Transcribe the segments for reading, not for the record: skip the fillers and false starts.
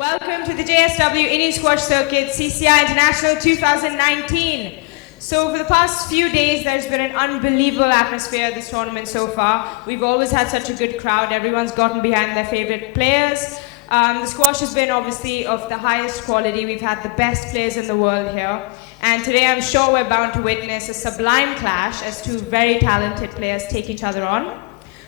Welcome to the JSW Indian Squash Circuit CCI International 2019. So for the past few days, there's been an unbelievable atmosphere at this tournament so far. We've always had such a good crowd. Everyone's gotten behind their favorite players. The squash has been obviously of the highest quality. We've had the best players in the world here. And today I'm sure we're bound to witness a sublime clash as two very talented players take each other on.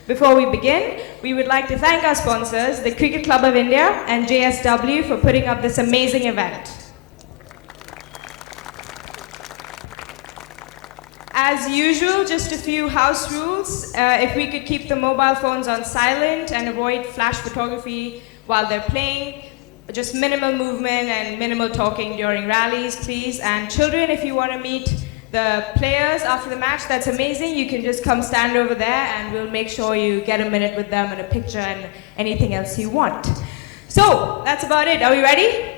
Before we begin, we would like to thank our sponsors, the Cricket Club of India and JSW, for putting up this amazing event. As usual, just a few house rules. If we could keep the mobile phones on silent and avoid flash photography while they're playing, just minimal movement and minimal talking during rallies, please. And children, if you want to meet the players after the match, that's amazing. You can just come stand over there and we'll make sure you get a minute with them and a picture and anything else you want. So, that's about it. Are we ready?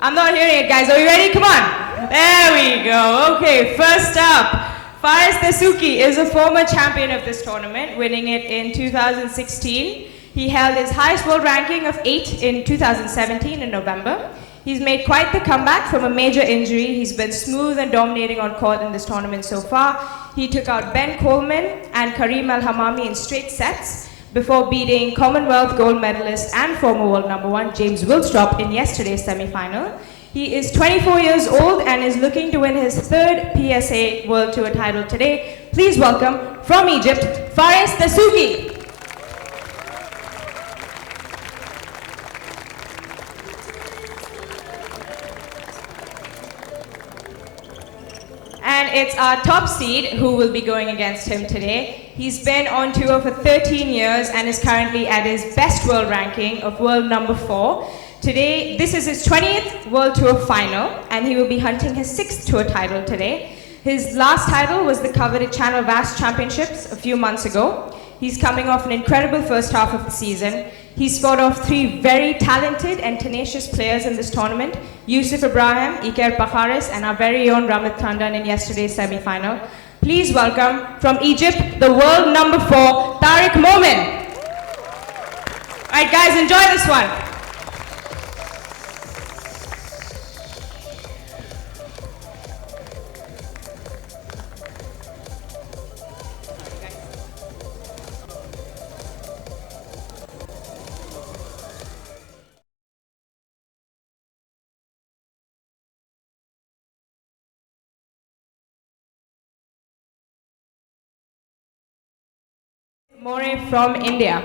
I'm not hearing it, guys. Are we ready? Come on. There we go. Okay, first up, Dessouky is a former champion of this tournament, winning it in 2016. He held his highest world ranking of 8 in 2017 in November. He's made quite the comeback from a major injury. He's been smooth and dominating on court in this tournament so far. He took out Ben Coleman and Karim Al-Hamami in straight sets before beating Commonwealth gold medalist and former world number 1 James Willstrop in yesterday's semi-final. He is 24 years old and is looking to win his third PSA World Tour title today. Please welcome, from Egypt, Dessouky. And it's our top seed who will be going against him today. He's been on tour for 13 years and is currently at his best world ranking of world number 4. Today, this is his 20th World Tour final, and he will be hunting his 6th tour title today. His last title was the coveted Channel Vast Championships a few months ago. He's coming off an incredible first half of the season. He's fought off 3 very talented and tenacious players in this tournament, Yusuf Ibrahim, Iker Pakharis, and our very own Ramit Tandon in yesterday's semi-final. Please welcome, from Egypt, the world number 4, Tarek Momen. All right, guys, enjoy this one. More from India.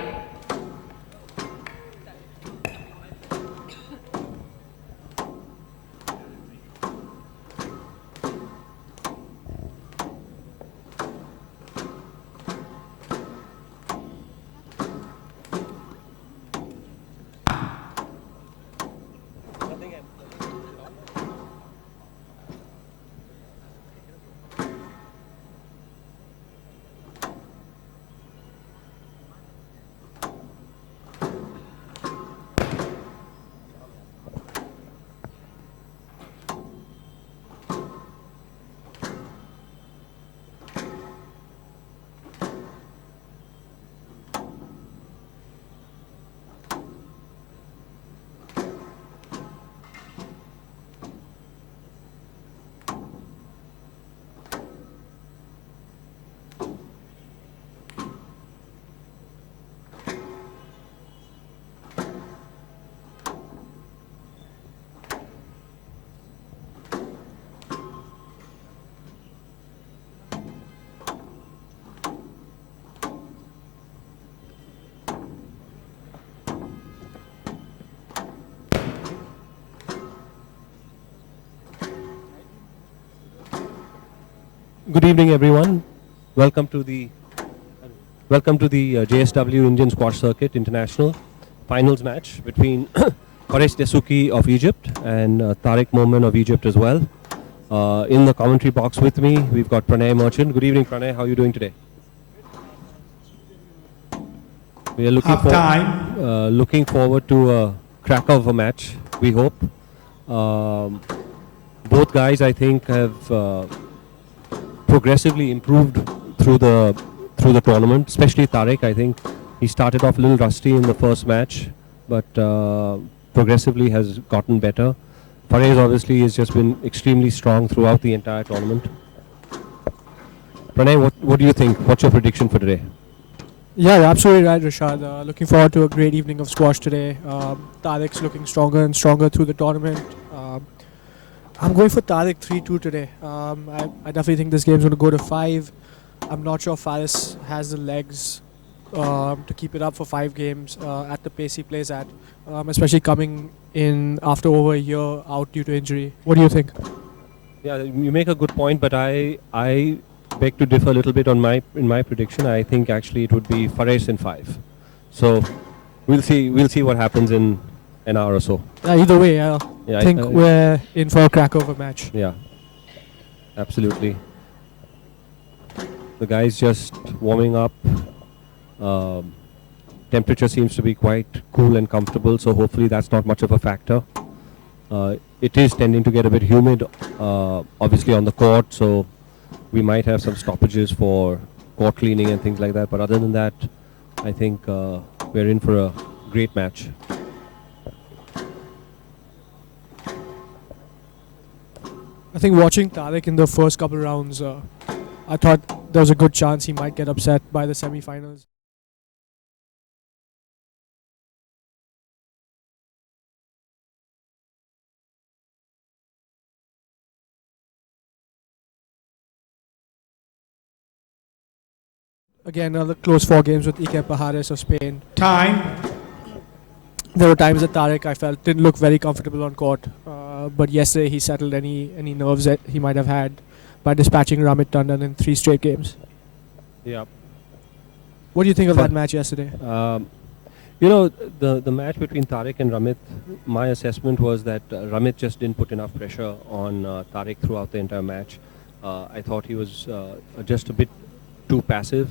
Good evening, everyone. Welcome to the JSW Indian Squash Circuit International finals match between Dessouky of Egypt and Tarek Momen of Egypt as well. In the commentary box with me, we've got Pranay Merchant. Good evening, Pranay. How are you doing today? We are looking forward to a cracker of a match, we hope. Both guys, I think, have progressively improved through the tournament, especially Tarek. I think he started off a little rusty in the first match, but progressively has gotten better. Fares obviously has just been extremely strong throughout the entire tournament. Pranay, what do you think? What's your prediction for today? Yeah, you're absolutely right, Rashad. Looking forward to a great evening of squash today. Tarek's looking stronger and stronger through the tournament. I'm going for Tarek 3-2 today. I definitely think this game's going to go to 5. I'm not sure Faris has the legs to keep it up for 5 games at the pace he plays at, especially coming in after over a year out due to injury. What do you think? Yeah, you make a good point, but I beg to differ a little bit in my prediction. I think actually it would be Fares in 5. So we'll see what happens in an hour or so. Either way, I think we're in for a crack of a match. Yeah, absolutely. The guy's just warming up. Temperature seems to be quite cool and comfortable, so hopefully that's not much of a factor. It is tending to get a bit humid, obviously on the court, so we might have some stoppages for court cleaning and things like that. But other than that, I think we're in for a great match. I think watching Tarek in the first couple rounds, I thought there was a good chance he might get upset by the semi-finals. Again, another close 4 games with Ike Pajares of Spain. Time. There were times that Tarek, I felt, didn't look very comfortable on court. But yesterday he settled any nerves that he might have had by dispatching Ramit Tandon in 3 straight games. Yeah. What do you think of that match yesterday? The match between Tarek and Ramit, my assessment was that Ramit just didn't put enough pressure on Tarek throughout the entire match. I thought he was just a bit too passive,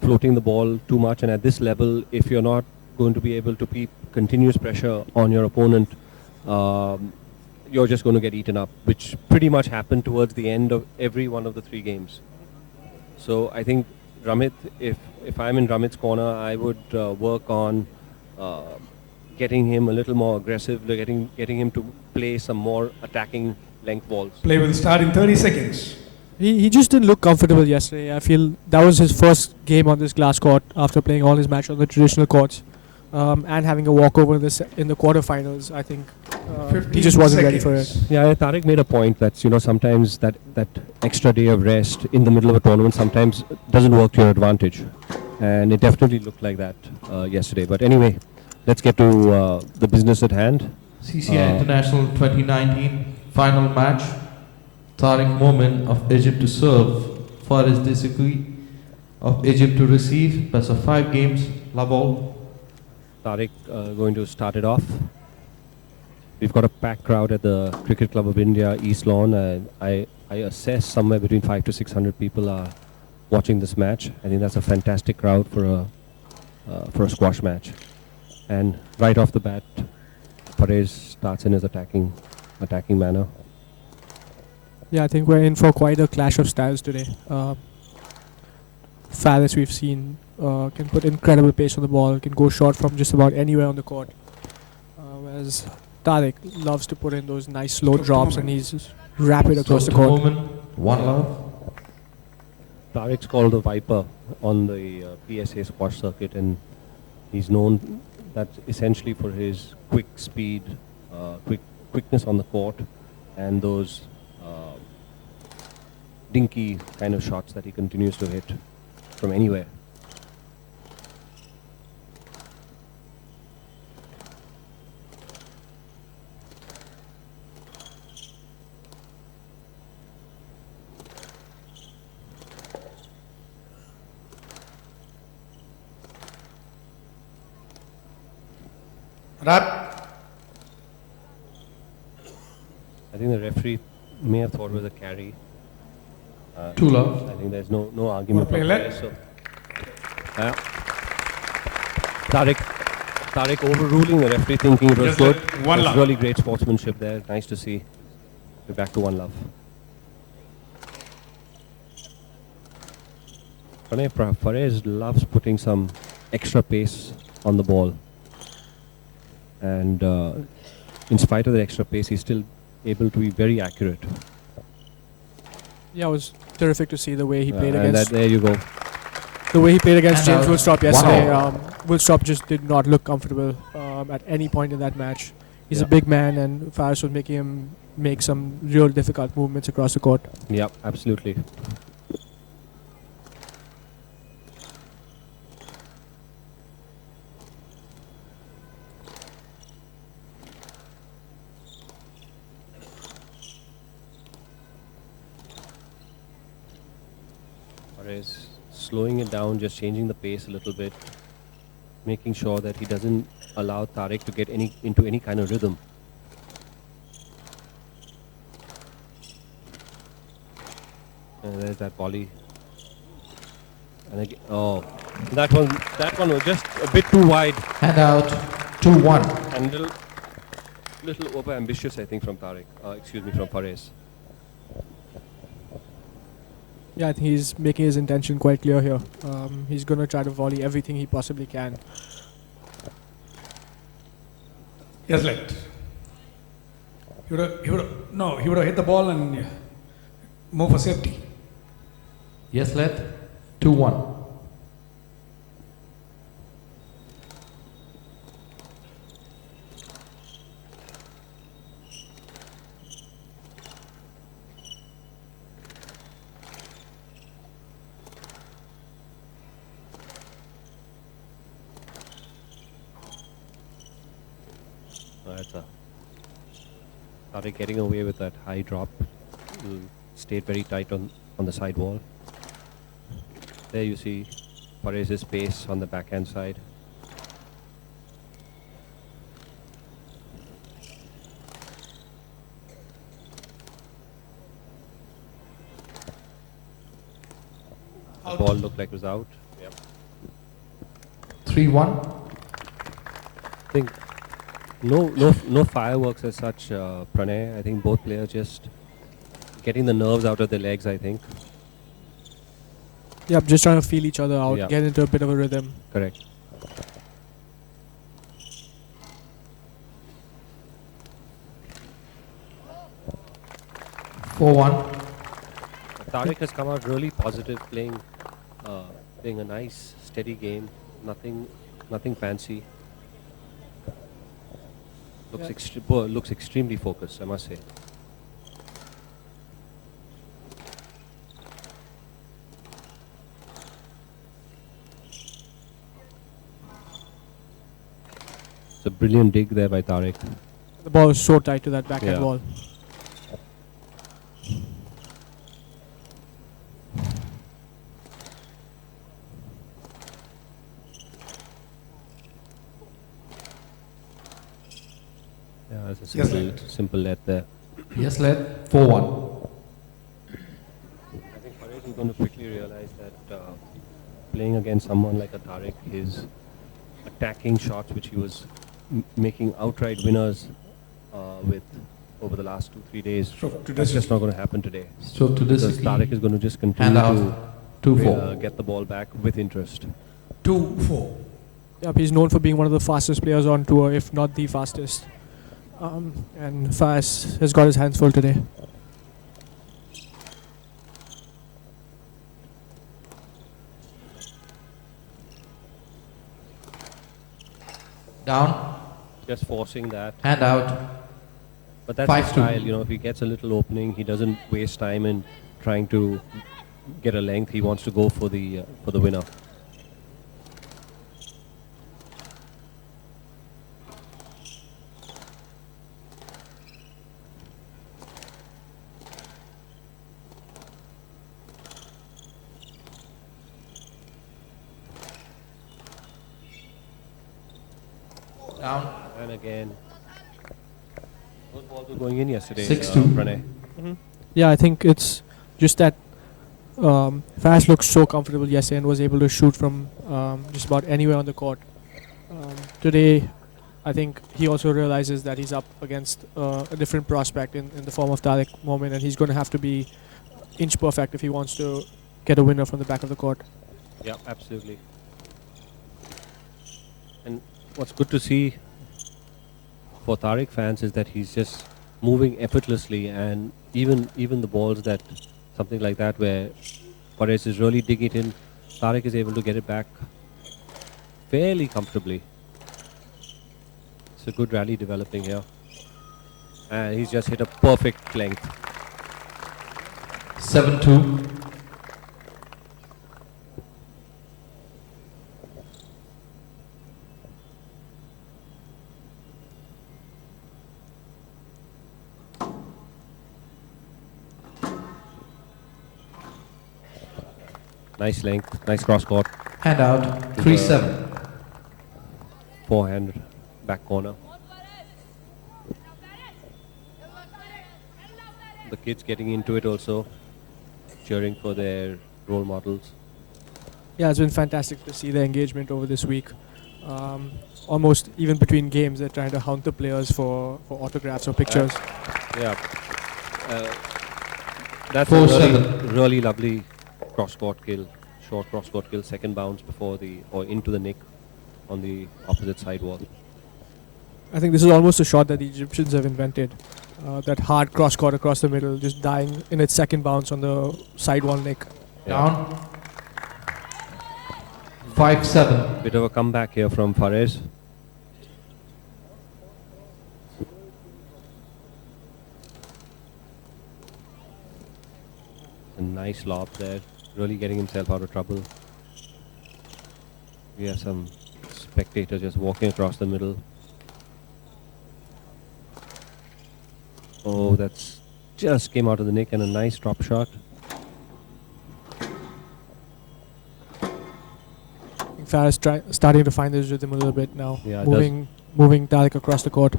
floating the ball too much, and at this level, if you're not going to be able to keep continuous pressure on your opponent, you're just going to get eaten up, which pretty much happened towards the end of every one of the 3 games. So I think Ramit, if I'm in Ramit's corner, I would work on getting him a little more aggressive, getting him to play some more attacking length balls. Play will start in 30 seconds. He just didn't look comfortable yesterday. I feel that was his first game on this glass court after playing all his matches on the traditional courts. And having a walkover in the quarterfinals, I think he just wasn't ready for it. Yeah, Tarek made a point that sometimes that extra day of rest in the middle of a tournament sometimes doesn't work to your advantage, and it definitely looked like that yesterday. But anyway, let's get to the business at hand. CCI International 2019 final match. Tarek Momen of Egypt to serve. Fares Dessouky of Egypt to receive. Best of 5 games. Love all. Tarek going to start it off. We've got a packed crowd at the Cricket Club of India, East Lawn, and I assess somewhere between 500 to 600 people are watching this match. I think that's a fantastic crowd for a squash match. And right off the bat, Fares starts in his attacking manner. Yeah, I think we're in for quite a clash of styles today. Fares, we've seen, can put incredible pace on the ball, can go short from just about anywhere on the court. Whereas Tarek loves to put in those nice slow drops, and he's rapid across the court. Moment, one love. Tarek's called the Viper on the PSA squash circuit, and he's known that essentially for his quick speed, quickness on the court, and those dinky kind of shots that he continues to hit from anywhere. Wrap. I think the referee may have thought it was a carry. 2 love. I think there's no argument. Play left. So, Tarek overruling the referee, thinking it was good. One love. Really great sportsmanship there. Nice to see. We're back to 1 love. Fares loves putting some extra pace on the ball. and in spite of the extra pace, he's still able to be very accurate. Yeah, it was terrific to see the way he played And against there you go. the way he played against And James out. Willstrop yesterday. Wow. Willstrop just did not look comfortable at any point in that match. He's Yeah. a big man, and Faris was making him make some real difficult movements across the court. Yep, absolutely. Whereas slowing it down, just changing the pace a little bit, making sure that he doesn't allow Tarek to get into any kind of rhythm. And there's that volley. And again, oh, that one was just a bit too wide And out. 2-1. and little over ambitious, I think, from Tarek. Excuse me, from Fares. Yeah, I think he's making his intention quite clear here. He's going to try to volley everything he possibly can. Yes, let. He would have hit the ball and move for safety. Yes, let. 2-1. Tarek getting away with that high drop. Stayed very tight on the side wall. There you see Fares' pace on the backhand side. The ball looked like it was out. Yep. 3-1. I think no fireworks as such, Pranay. I think both players just getting the nerves out of their legs, I think. Yeah, just trying to feel each other out, Yeah. get into a bit of a rhythm. Correct. Tarek has come out really positive, playing a nice, steady game. Nothing fancy. Looks extremely focused, I must say. It's a brilliant dig there by Tarek. The ball was so tight to that backhand Yeah. wall. Yeah, it's a Yes, simple let there. Yes, let. 4-1. I think Farid is going to quickly realize that playing against someone like a Tarek, his attacking shots, which he was making outright winners with over the last 2-3 days, Stroke to that's Dessouky. just not going to happen today. Stroke to Because Dessouky. Tarek is going to just Hand continue out. to 2-4. get the ball back with interest. 2-4. Yep, he's known for being one of the fastest players on tour, if not the fastest. And Faris has got his hands full today. Down. Just forcing that. Hand out. But that's his 5-2. style, you know, if he gets a little opening, he doesn't waste time in trying to get a length. He wants to go for the winner. Down. And again, those balls were going in yesterday. 6-2. Pranay. Yeah, I think it's just that Faris looked so comfortable yesterday and was able to shoot from just about anywhere on the court. Today, I think he also realizes that he's up against a different prospect in the form of Tarek Momen, and he's going to have to be inch perfect if he wants to get a winner from the back of the court. Yeah, absolutely. And what's good to see for Tarek fans is that he's just moving effortlessly, and even the balls that something like that where Paresh is really digging it in, Tarek is able to get it back fairly comfortably. It's a good rally developing here, and he's just hit a perfect length. 7-2. Nice length, nice cross court, Hand out. 3-7. forehand, back corner. The kids getting into it also, cheering for their role models. Yeah, it's been fantastic to see the engagement over this week. Almost even between games, they're trying to hound the players for autographs or pictures. Yeah, that's 4-7. really lovely cross court kill, short cross court kill, second bounce before or into the nick on the opposite side wall. I think this is almost a shot that the Egyptians have invented. That hard cross court across the middle, just dying in its second bounce on the side wall nick. Down. 5-7. Bit of a comeback here from Fares. A nice lob there, really getting himself out of trouble. We have some spectators just walking across the middle. Oh, that's just came out of the nick, and a nice drop shot. Faris starting to find his rhythm a little bit now. Yeah, it moving Tarek across the court.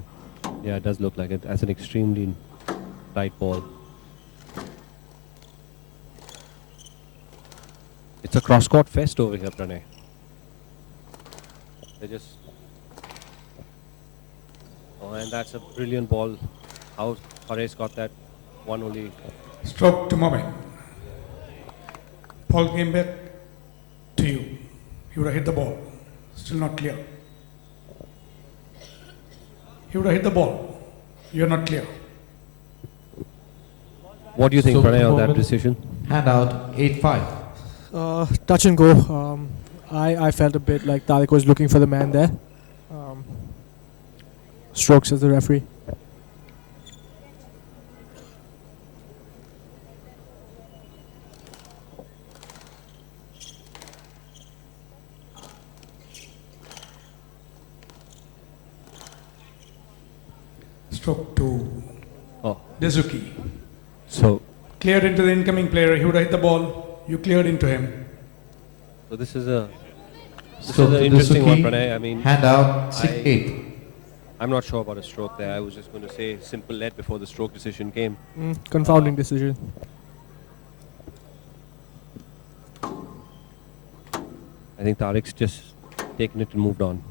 Yeah, it does look like it. That's an extremely tight ball. It's a cross-court fest over here, Pranay. They just... Oh, and that's a brilliant ball. How Fares got that one only. Stroke to Momen. Ball came back to you. You would have hit the ball. Still not clear. He would have hit the ball. You're not clear. What do you think, So Pranay, on that Momen, decision? Hand out. 8-5. Touch and go. I felt a bit like Tarek was looking for the man there. Strokes as the referee. Stroke to Oh, Dessouky. so Cleared into the incoming player. He would have hit the ball. You cleared into him. this is an Stroke to interesting one, Dessouky. Pranay. I mean, Hand out. 6-8. I'm not sure about a stroke there. I was just going to say simple lead before the stroke decision came. Confounding decision. I think Tarek's just taken it and moved on.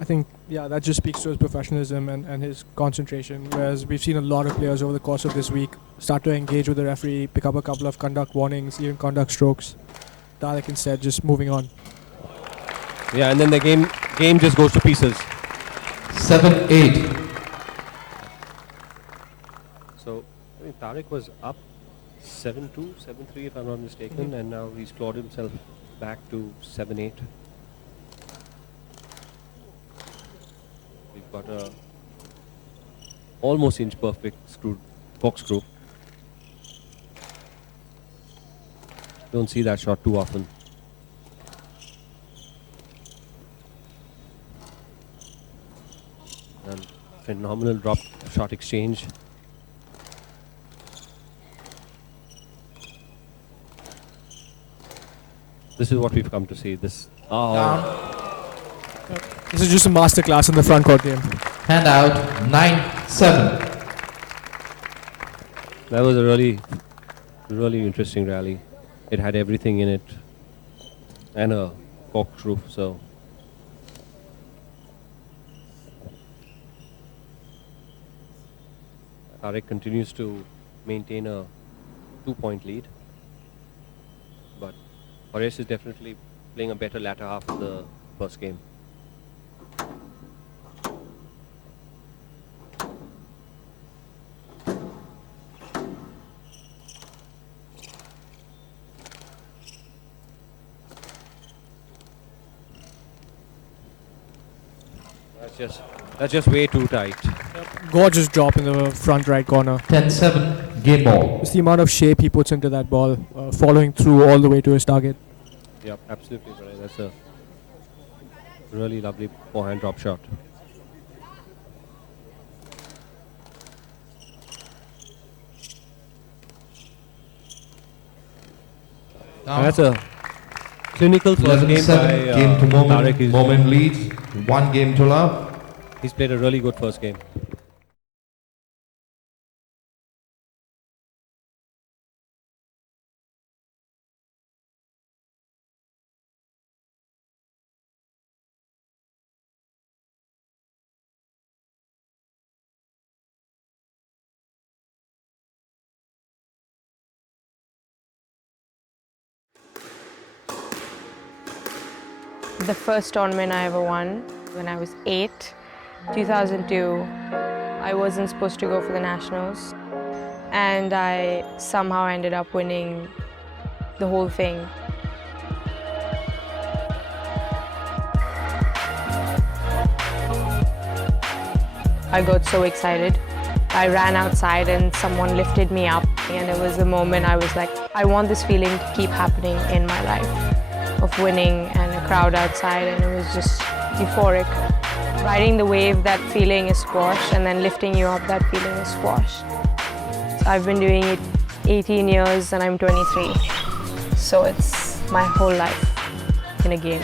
I think, yeah, that just speaks to his professionalism and his concentration. Whereas we've seen a lot of players over the course of this week start to engage with the referee, pick up a couple of conduct warnings, even conduct strokes. Tarek instead just moving on. Yeah, and then the game just goes to pieces. 7-8. So I think Tarek was up 7-2, 7-3 if I'm not mistaken, and now he's clawed himself back to 7-8. We've got a almost inch perfect corkscrew. Don't see that shot too often. And phenomenal drop shot exchange. This is what we've come to see. This. Oh. Down. This is just a masterclass in the front court game. Hand out. 9-7. That was a really interesting rally. It had everything in it. And a corkscrew, so. Tarek continues to maintain a 2-point lead. But Paresh is definitely playing a better latter half of the first game. That's just way too tight. Gorgeous drop in the front right corner. 10-7, game ball. It's the amount of shape he puts into that ball, following through all the way to his target. Yep, absolutely, Pranay. That's a really lovely forehand drop shot. And that's a clinical first game by 11-7, game to Momen. Tarek. Momen leads 1 game to love. He's played a really good first game. The first tournament I ever won when I was 8, 2002. I wasn't supposed to go for the nationals, and I somehow ended up winning the whole thing. I got so excited. I ran outside and someone lifted me up, and it was the moment I was like, I want this feeling to keep happening in my life, of winning and a crowd outside, and it was just euphoric. Riding the wave, that feeling is squash, and then lifting you up, that feeling is squash. So I've been doing it 18 years and I'm 23. So it's my whole life in a game.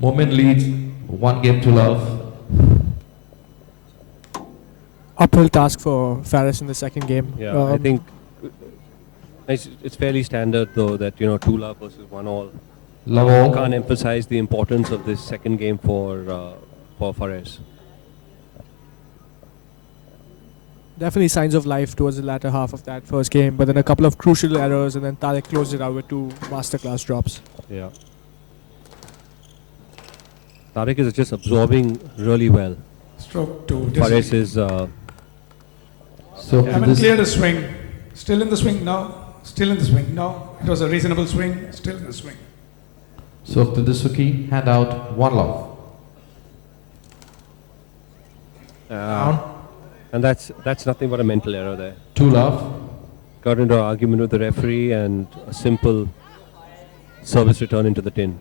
Momen leads 1 game to love. Uphill task for Faris in the second game. Yeah, I think it's fairly standard though that 2 love versus 1 all. Love all. Can't emphasize the importance of this second game for Fares. Definitely signs of life towards the latter half of that first game, but then a couple of crucial errors, and then Tarek closed it out with 2 masterclass drops. Yeah. Tarek is just absorbing really well. Stroke 2. Fares is So Haven't cleared the swing. Still in the swing now. Still in the swing. No, it was a reasonable swing. Still in the swing. So to Dessouky, hand out 1 love. Down. And that's nothing but a mental error there. 2 love. Got into an argument with the referee and a simple service return into the tin.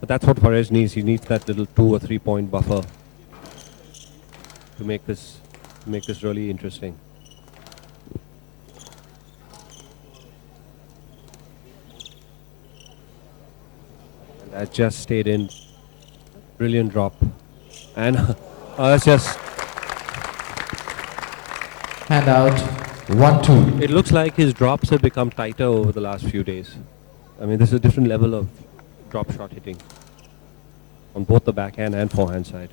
But that's what Fares needs. He needs that little 2 or 3 point buffer to make this really interesting. And that just stayed in. Brilliant drop. And that's just... Hand out 1-2. It looks like his drops have become tighter over the last few days. I mean, this is a different level of drop shot hitting on both the backhand and forehand side.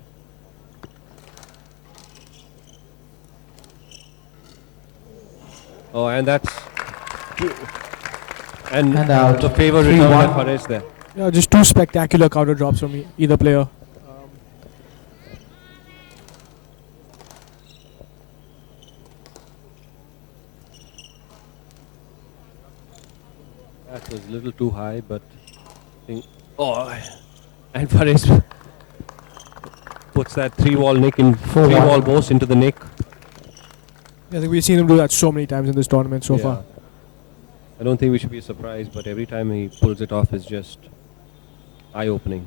Oh, and that's... And out. the favor 3-1. return by Fares there. Yeah, just 2 spectacular counter drops from either player. That was a little too high, but I think... Oh, and Fares puts that 3-wall nick in, 3-wall boast into the nick. I think we've seen him do that so many times in this tournament so far. I don't think we should be surprised, but every time he pulls it off is just eye-opening.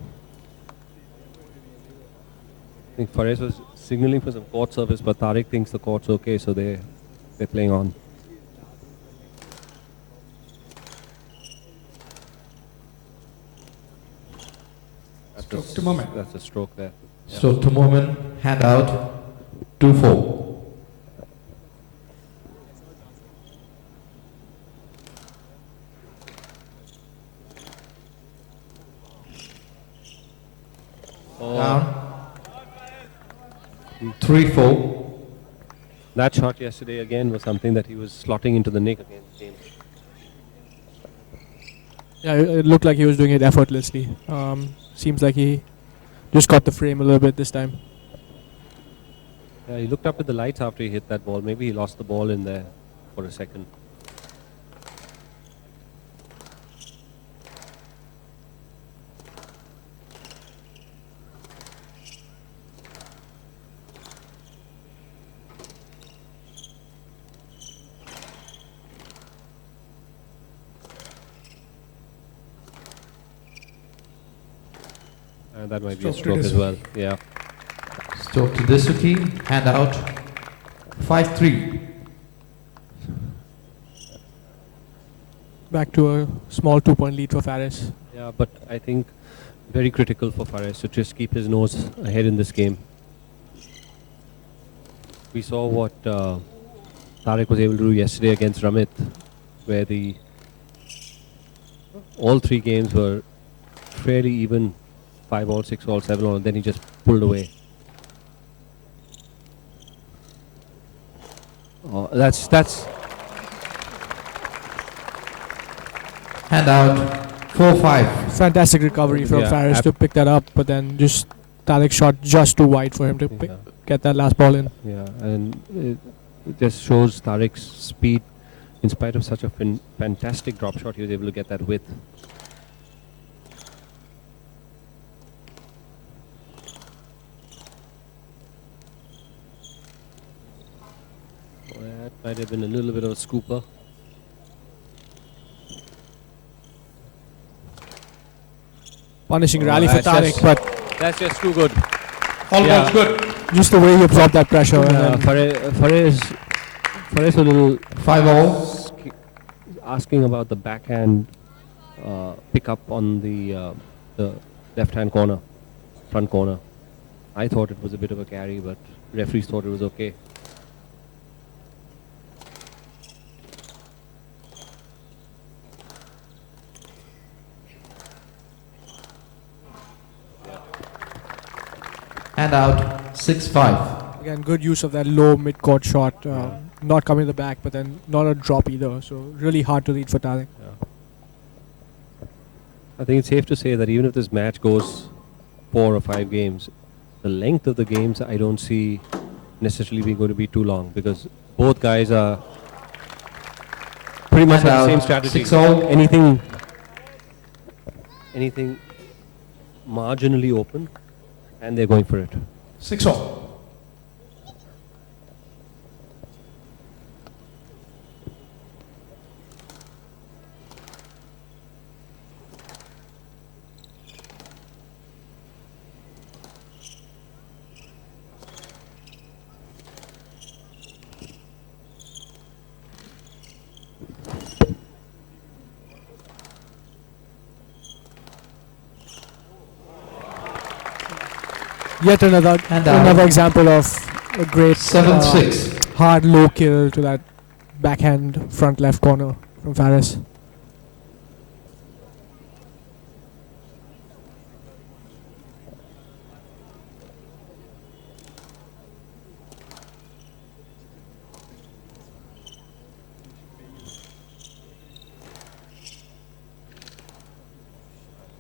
I think Fares was signaling for some court service, but Tarek thinks the court's okay, so they're playing on. Stroke to Momen. That's a stroke there. Stroke to Momen, hand out, 2-4. Down. 3-4. That shot yesterday again was something that he was slotting into the nick against James. Yeah, it looked like he was doing it effortlessly. Seems like he just got the frame a little bit this time. Yeah, he looked up at the lights after he hit that ball. Maybe he lost the ball in there for a second. And that might be a stroke as well. Yeah. Stroke to Dessouky, hand out, 5-3. Back to a small 2-point lead for Fares. Yeah, but I think very critical for Fares to just keep his nose ahead in this game. We saw what Tarek was able to do yesterday against Ramit, where all three games were fairly even, 5-all, 6-all, 7-all, and then he just pulled away. Oh, that's Hand out, 4-5. Fantastic recovery from Yeah, Fares to pick that up, but then just Tarek shot just too wide for him to get that last ball in. Yeah, and it just shows Tarek's speed. In spite of such a fantastic drop shot, he was able to get that width. That might have been a little bit of a scooper. Punishing rally for that's Tarek, but that's just too good. Almost good. just the way he absorbed that pressure. And Fares was a little 5-all. asking about the backhand pickup on the left-hand corner, front corner. I thought it was a bit of a carry, but referees thought it was okay. Hand out, 6-5. again, good use of that low mid-court shot, not coming to the back, but then not a drop either. So really hard to read for Tarek. I think it's safe to say that even if this match goes 4 or 5 games, the length of the games I don't see necessarily going to be too long, because both guys are pretty much And have the same out, strategy. 6-all. Anything marginally open, and they're going for it. 6-all. Yet another example of a great 7-6. hard low kill to that backhand front left corner from Fares.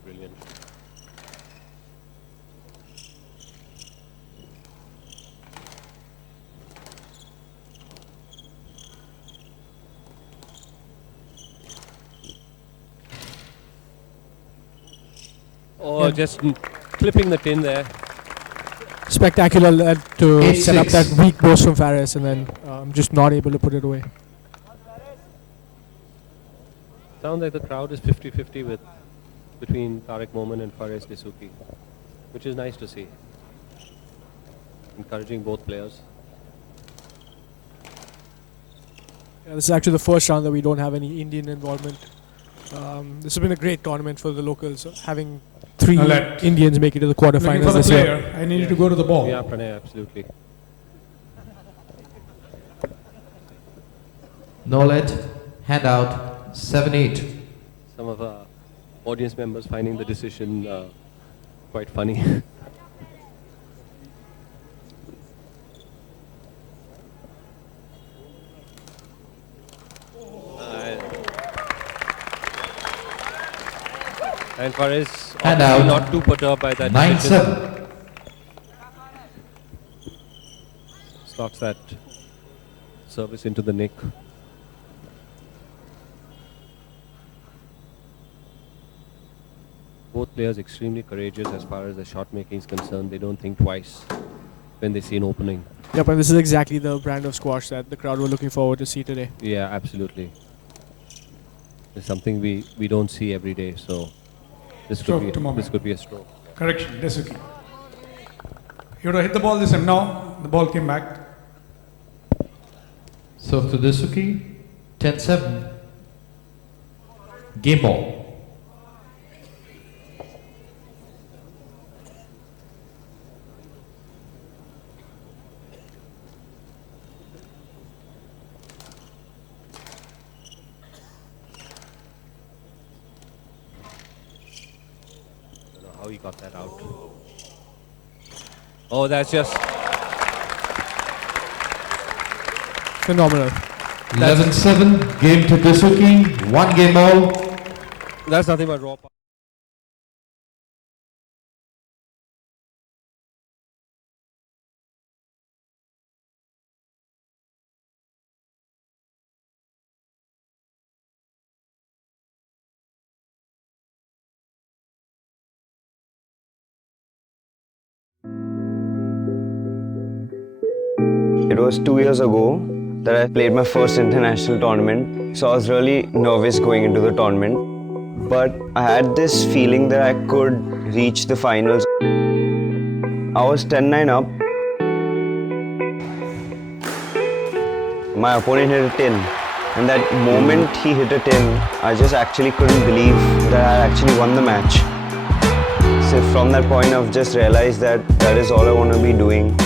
Brilliant. Oh, just clipping the tin there. Spectacular led to 8-6. set up that weak post from Fares, and then just not able to put it away. Sounds like the crowd is 50-50 with between Tarek Momen and Fares Dessouky, which is nice to see. Encouraging both players. Yeah, this is actually the first round that we don't have any Indian involvement. This has been a great tournament for the locals, having three Now let- Indians make it to the Looking quarterfinals for the this year. player. I need you to go to the ball. Yeah, Pranay, absolutely. No let, hand out, 7-8. Some of our audience members finding the decision quite funny. And Fares And obviously out. not too perturbed by that decision. 9-7. Slots that service into the nick. Both players extremely courageous as far as the shot making is concerned. They don't think twice when they see an opening. Yep, and this is exactly the brand of squash that the crowd were looking forward to see today. Yeah, absolutely. It's something we don't see every day, so Stroke to Momen. this could be a stroke. Correction, Dessouky. You would have hit the ball this time. Now the ball came back. Serve to Dessouky, 10-7. Game ball. I don't know how he got that out. Oh, that's just Phenomenal. 11-7. Game to Dessouky. 1 game all. that's nothing but raw. It was 2 years ago that I played my first international tournament, so I was really nervous going into the tournament. But I had this feeling that I could reach the finals. I was 10-9 up. My opponent hit a 10, and that moment he hit a 10, I just actually couldn't believe that I actually won the match. So from that point, I've just realized that that is all I want to be doing.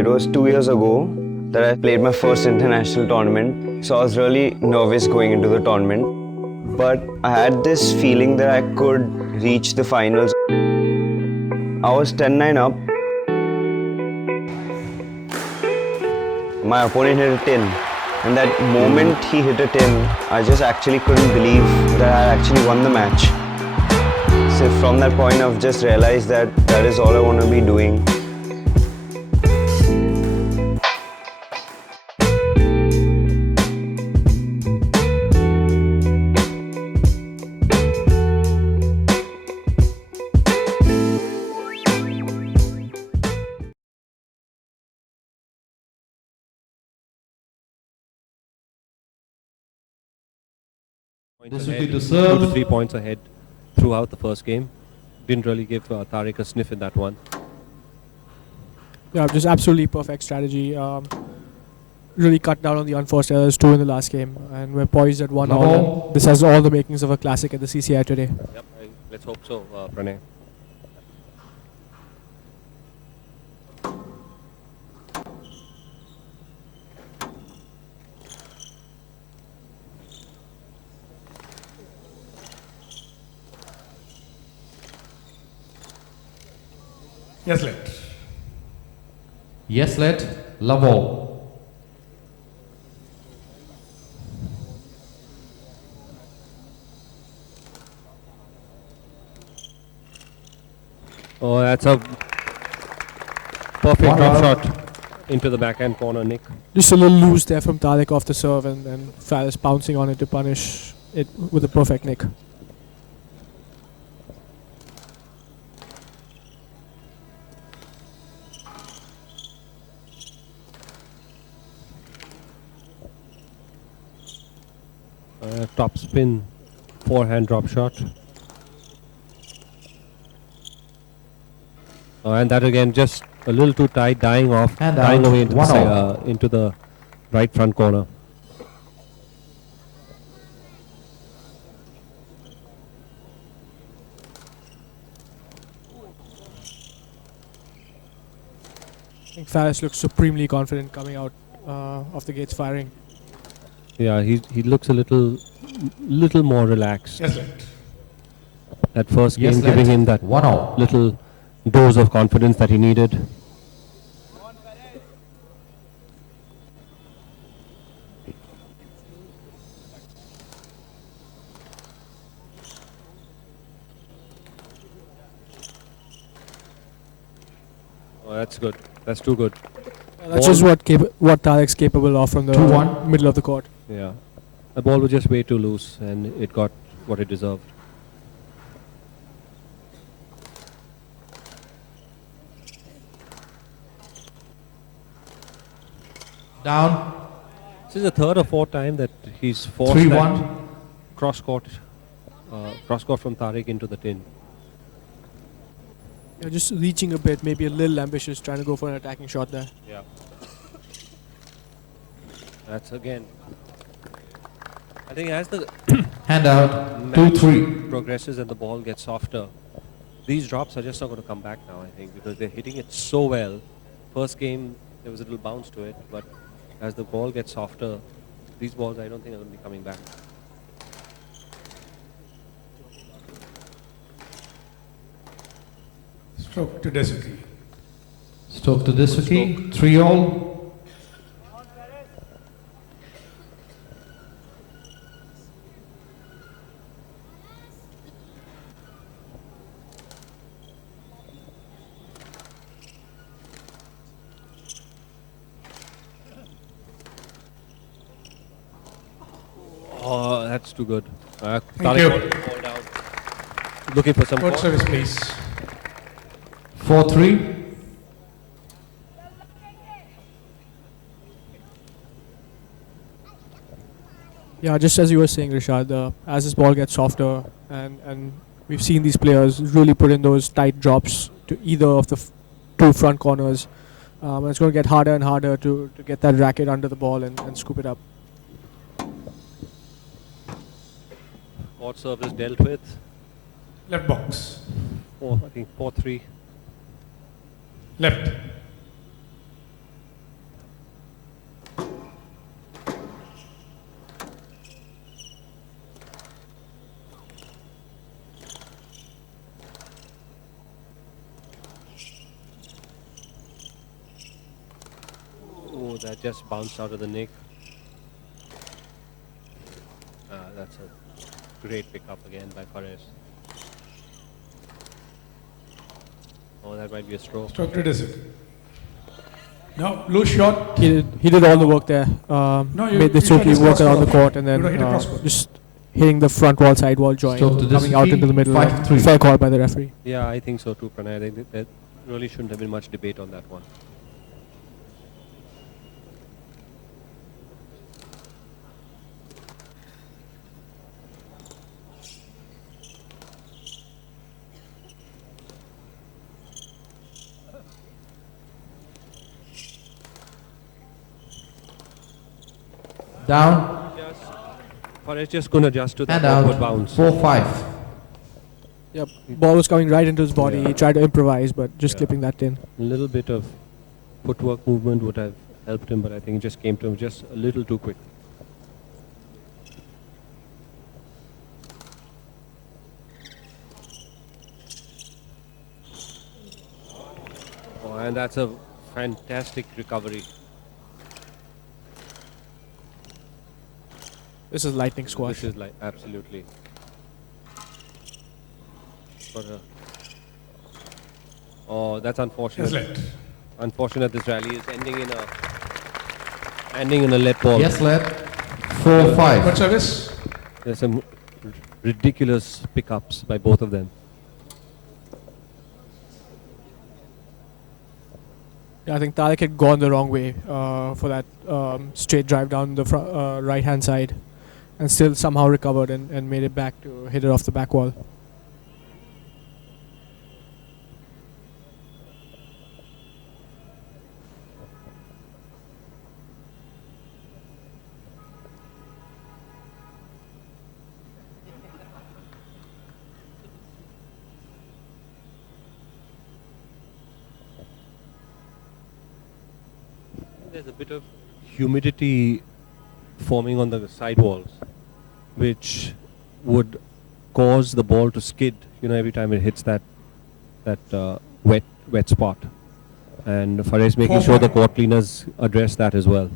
It was 2 years ago that I played my first international tournament, so I was really nervous going into the tournament. But I had this feeling that I could reach the finals. I was 10-9 up. My opponent hit a 10, and that moment he hit a 10, I just actually couldn't believe that I actually won the match. So from that point, I've just realized that that is all I want to be doing. Points This would be ahead, to 2 serve. to 3 points ahead throughout the first game. Didn't really give Tarek a sniff in that one. Yeah, just absolutely perfect strategy. Really cut down on the unforced errors, 2 in the last game, and we're poised at 1 No. all. This has all the makings of a classic at the CCI today. Yep, let's hope so, Pranay. Yes, let. Yes let, love all. Oh, that's a perfect One drop out. shot. into the backhand corner, Nick. Just a little loose there from Tarek off the serve, and then Faris pouncing on it to punish it with a perfect nick. Top spin, forehand drop shot. And that again, just a little too tight, dying off, And dying out. away into One into the right front corner. I think Faris looks supremely confident coming out of the gates firing. Yeah, he looks a little more relaxed. Yes, left. That first Yes, game giving left. him that 1-0. little dose of confidence that he needed. Oh, that's good. That's too good. That's just what Tarek's capable of from the 2-1. middle of the court. Yeah. The ball was just way too loose and it got what it deserved. Down. This is the third or fourth time that he's forced 3-1. that cross court from Tarek into the tin. Yeah, just reaching a bit, maybe a little ambitious, trying to go for an attacking shot there. Yeah. That's again. I think as the Hand out. match 2-3. progresses and the ball gets softer, these drops are just not going to come back now, I think, because they're hitting it so well. First game, there was a little bounce to it, but as the ball gets softer, these balls I don't think are going to be coming back. Stroke to Dessouky. Stroke to Dessouky. 3-all. Oh, that's too good. Thank Tarek you. ball down. Looking for some Court call. service, please. 4-3. Yeah, just as you were saying, Rishad, as this ball gets softer, and we've seen these players really put in those tight drops to either of the two front corners. And it's going to get harder and harder to get that racket under the ball and scoop it up. Court service dealt with. Left box. I think 4-3. Left. Oh, that just bounced out of the nick. That's a great pickup again by Fares. Oh, that might be a stroke. Stroke to Dessouky. No, loose shot. He did all the work there. Made you shot Dessouky his work cross around the court. court and You then don't hit a cross court. just hitting the front wall, side wall joint, Stroke to coming out Dessouky, into the middle. 5-3. Fair call by the referee. Yeah, I think so too, Pranay. I think there really shouldn't have been much debate on that one. Down. Fares just couldn't adjust to that And out. awkward bounce. 4-5. Yep, ball was coming right into his body. Yeah. He tried to improvise, but just Yeah. clipping that in. A little bit of footwork movement would have helped him, but I think it just came to him just a little too quick. Oh, and that's a fantastic recovery. This is lightning squash. This is like absolutely. Oh, that's unfortunate. Yes, left. Unfortunate this rally is ending in a let ball. Yes, let. 4-5. Good service. There's some ridiculous pickups by both of them. Yeah, I think Tarek had gone the wrong way for that straight drive down the right-hand side, and still somehow recovered and made it back to hit it off the back wall. There's a bit of humidity forming on the sidewalls, which would cause the ball to skid, every time it hits that wet spot. And Fares making sure the court cleaners address that as well.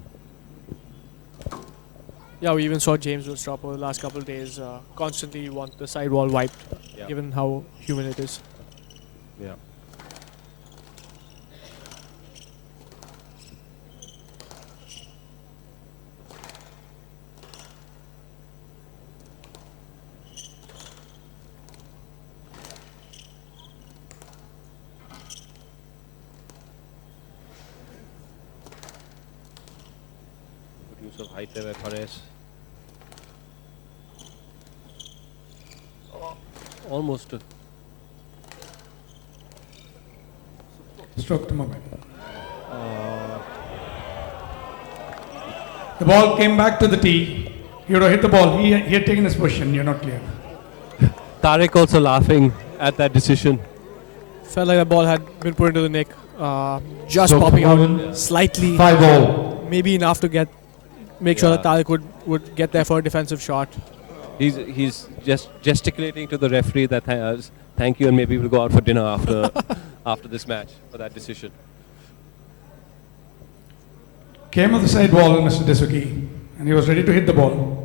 Yeah, we even saw James Woodstop over the last couple of days constantly want the sidewall wiped, given how humid it is. Yeah. Use of height there by Fares. Almost. Stroke to Momen. The ball came back to the tee. He would have hit the ball. He had taken his position. You're not clear. Tarek also laughing at that decision. Felt like the ball had been put into the nick, just So popping Momen, out slightly. 5-all. Maybe enough to make sure that Tarek would get there for a defensive shot. He's just gesticulating to the referee that thank you, and maybe we'll go out for dinner after this match for that decision. Came on the side wall, Mr. Dessouky, and he was ready to hit the ball.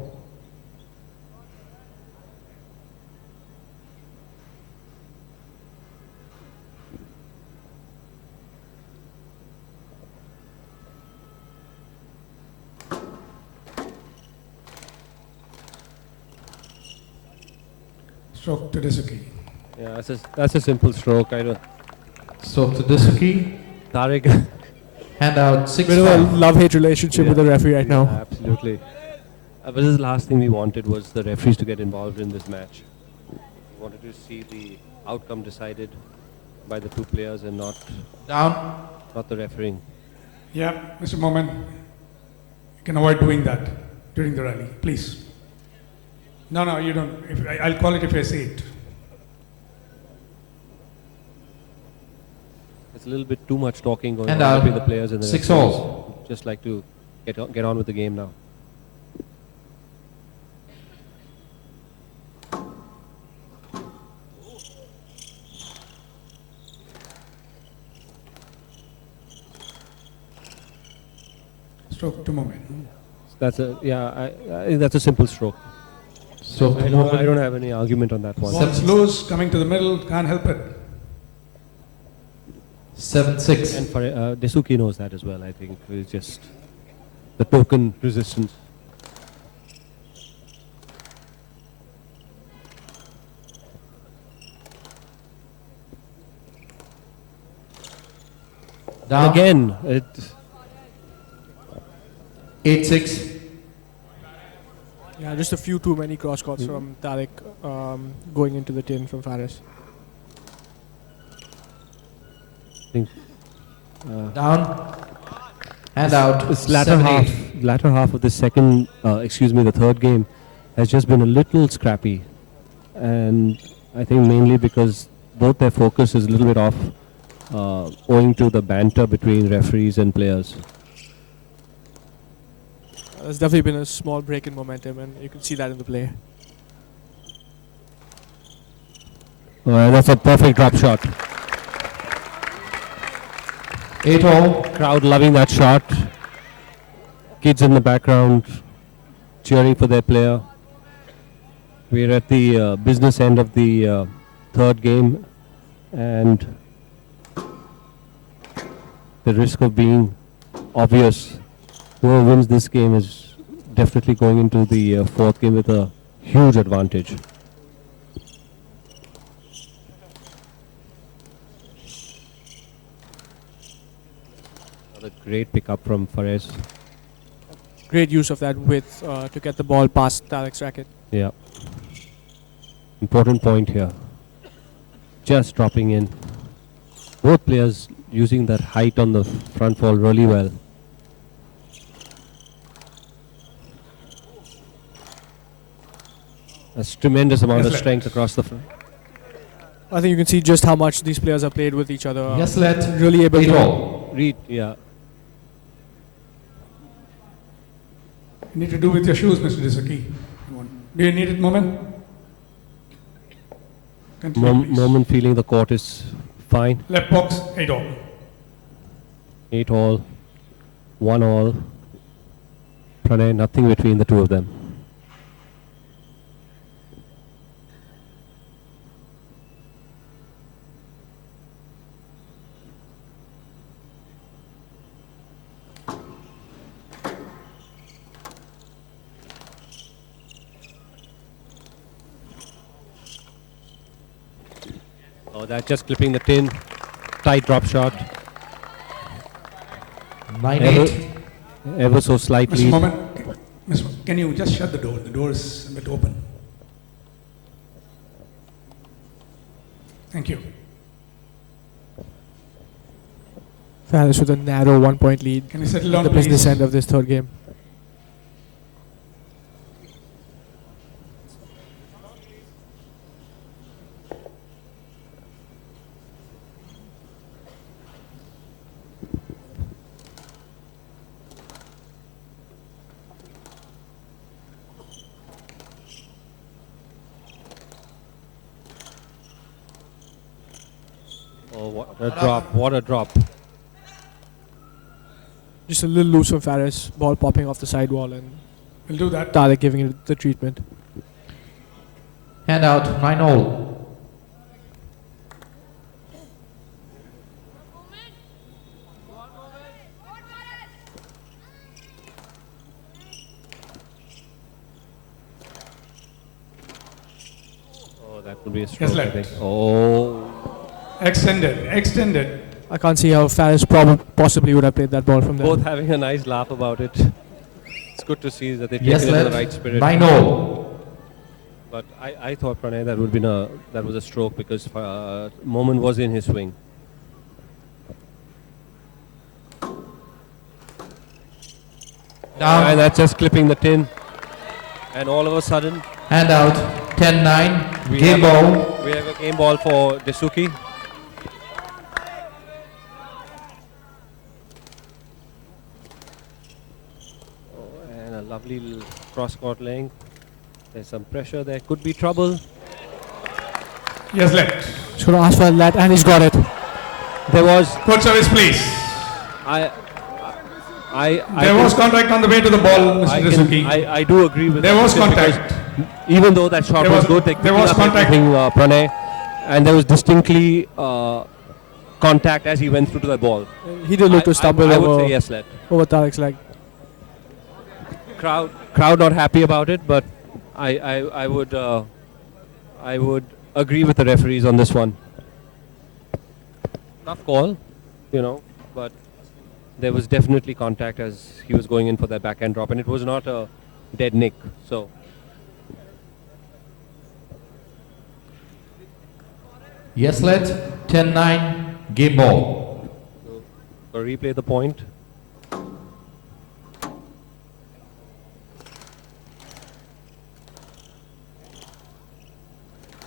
Stroke to Dessouky. Yeah, that's a simple stroke. I don't. So to Dessouky, Tarek. hand out Bit of a 6-5. love-hate relationship with the referee right now. Absolutely. But this is the last thing we wanted was the referees to get involved in this match. We wanted to see the outcome decided by the two players and not the refereeing. Yeah, Mr. Momen, you can avoid doing that during the rally, please. No, you don't. I'll call it if I say it. It's a little bit too much talking going And on between the players and the 6-all. referees. Just like to get on with the game now. Stroke to Momen. That's that's a simple stroke. So I don't have any argument on that one. Ball's loose, coming to the middle, can't help it. 7-6. And for Dessouky knows that as well. I think it's just the token resistance. Down. Again, 8-6. Yeah, just a few too many cross courts from Tarek going into the tin from Fares. Down. Hand out. This 7-8. latter half of the the third game has just been a little scrappy, and I think mainly because both their focus is a little bit off, owing to the banter between referees and players. There's definitely been a small break in momentum, and you can see that in the play. That's a perfect drop shot. 8-all. Crowd loving that shot. Kids in the background cheering for their player. We're at the business end of the third game, and the risk of being obvious, whoever wins this game is definitely going into the fourth game with a huge advantage. Another great pickup from Fares. Great use of that width to get the ball past Tarek's racket. Yeah. Important point here. Just dropping in. Both players using that height on the front fall really well. That's tremendous amount of strength across the front. I think you can see just how much these players have played with each other. Yes, let really able to read. Yeah. You need to do with your shoes, Mr. Dessouky. Do you need it, Momen? Moment feeling the court is fine. Left box, 8 all. 8 all, 1 all. Pranay, nothing between the two of them. Oh, that's just clipping the tin. Tight drop shot. 9-8. Ever so slightly. Mr. Momen, can you just shut the door? The door is a bit open. Thank you. Fares with a narrow 1-point lead. Can you settle at down, the business please? end of this third game. Oh, what a drop, what a drop. Just a little loose from Fares. Ball popping off the sidewall and We'll do that. Tarek giving it the treatment. Hand out, 9-all. Oh, that would be a stroke, Yes, I left. think. Oh. Extended. I can't see how Fares possibly would have played that ball from there. Both having a nice laugh about it. It's good to see that they take Yes, it in the let right spirit. 9-all. But I thought, Pranay, that was a stroke because Momen was in his swing. Down. And that's just clipping the tin. And all of a sudden, Hand out, 10-9. we Game have ball. we have a game ball for Dessouky. Oh, and a lovely little cross-court length. There's some pressure there. Could be trouble. Yes, left. He's going to ask for that and he's got it. There was Court service, please. There was contact on the way to the ball, Mr. Dessouky. I do agree with There that was because contact. Even though that shot There was was- good, there was contact. Pranay, and there was distinctly contact as he went through to the ball. He did look to stumble I would over, say yes, let. over Tarek's leg. Crowd not happy about it, but I would agree with the referees on this one. Tough call, but there was definitely contact as he was going in for that backhand drop, and it was not a dead nick. So Yes, let 10-9. Game ball. so replay the point.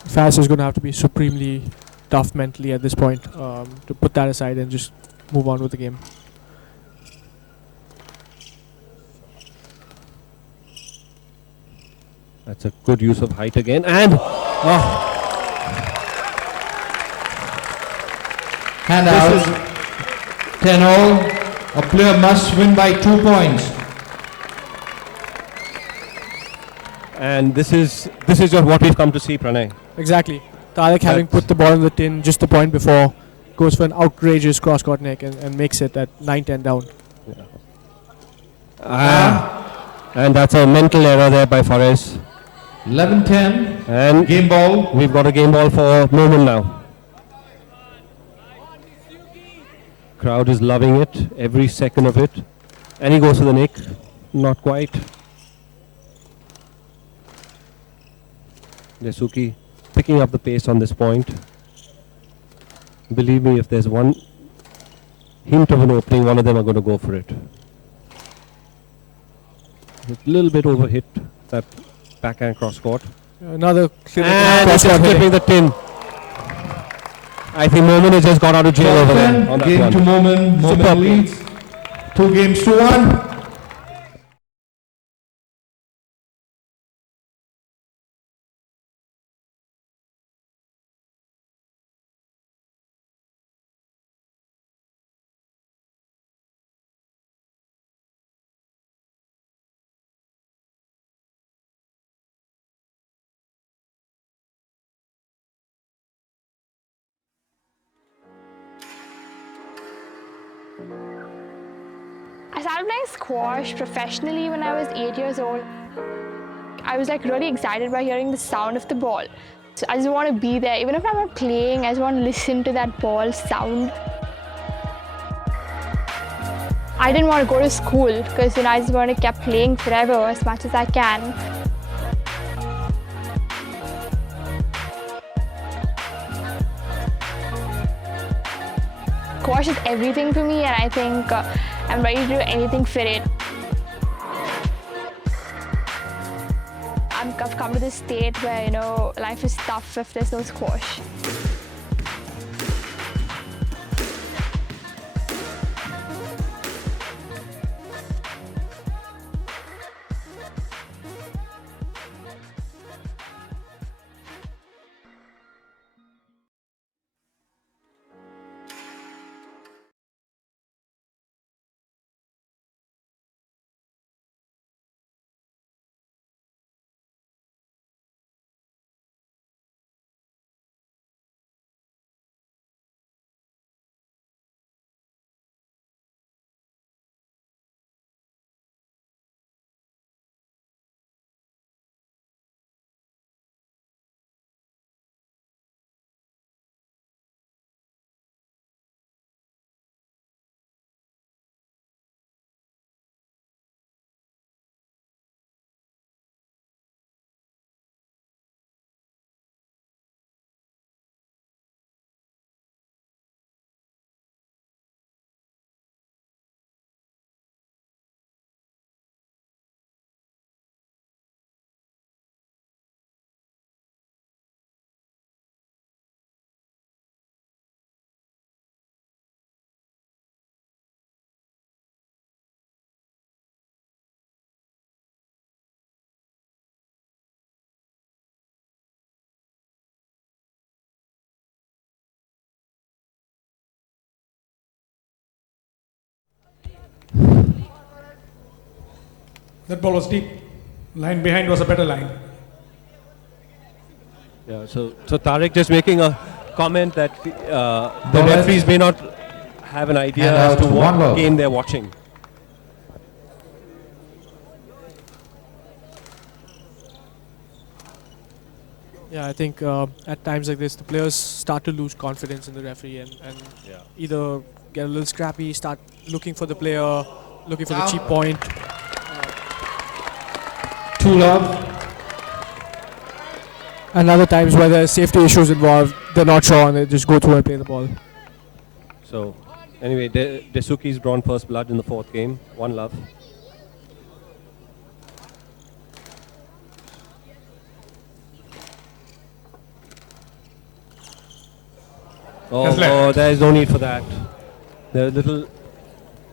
Fares is going to have to be supremely tough mentally at this point to put that aside and just move on with the game. That's a good use of height again, and Hand out, 10-all. A player must win by 2 points. and this is just what we've come to see, Pranay. Exactly. Tarek having put the ball in the tin just the point before goes for an outrageous cross-court neck and makes it at 9-10 down. And that's a mental error there by Forrest. 11-10. And Game ball. we've got a game ball for Momen now. Crowd is loving it, every second of it. And he goes for the nick. Not quite. Dessouky picking up the pace on this point. Believe me, if there's one hint of an opening, one of them are going to go for it. A little bit overhit that backhand cross court. Another And it's just clipping the tin. I think Momen has just got out of jail over there. On that game one. to Momen. Momen Superb. leads 2-1. I started playing squash professionally when I was 8 years old. I was like really excited by hearing the sound of the ball. So I just want to be there. Even if I'm not playing, I just want to listen to that ball sound. I didn't want to go to school because I just want to keep playing forever as much as I can. Squash is everything for me, and I think I'm ready to do anything for it. I've come to this state where, life is tough if there's no squash. That ball was deep. Line behind was a better line. Yeah, so Tarek just making a comment that the referees may not have an idea as to what game they're watching. Yeah, I think at times like this, the players start to lose confidence in the referee and either get a little scrappy, start looking for the player, looking for the cheap point. Two love. And other times where there's safety issues involved, they're not sure and they just go through and play the ball. So, anyway, Dessouky's drawn first blood in the fourth game. 1 love. Oh, there's no need for that. There's a little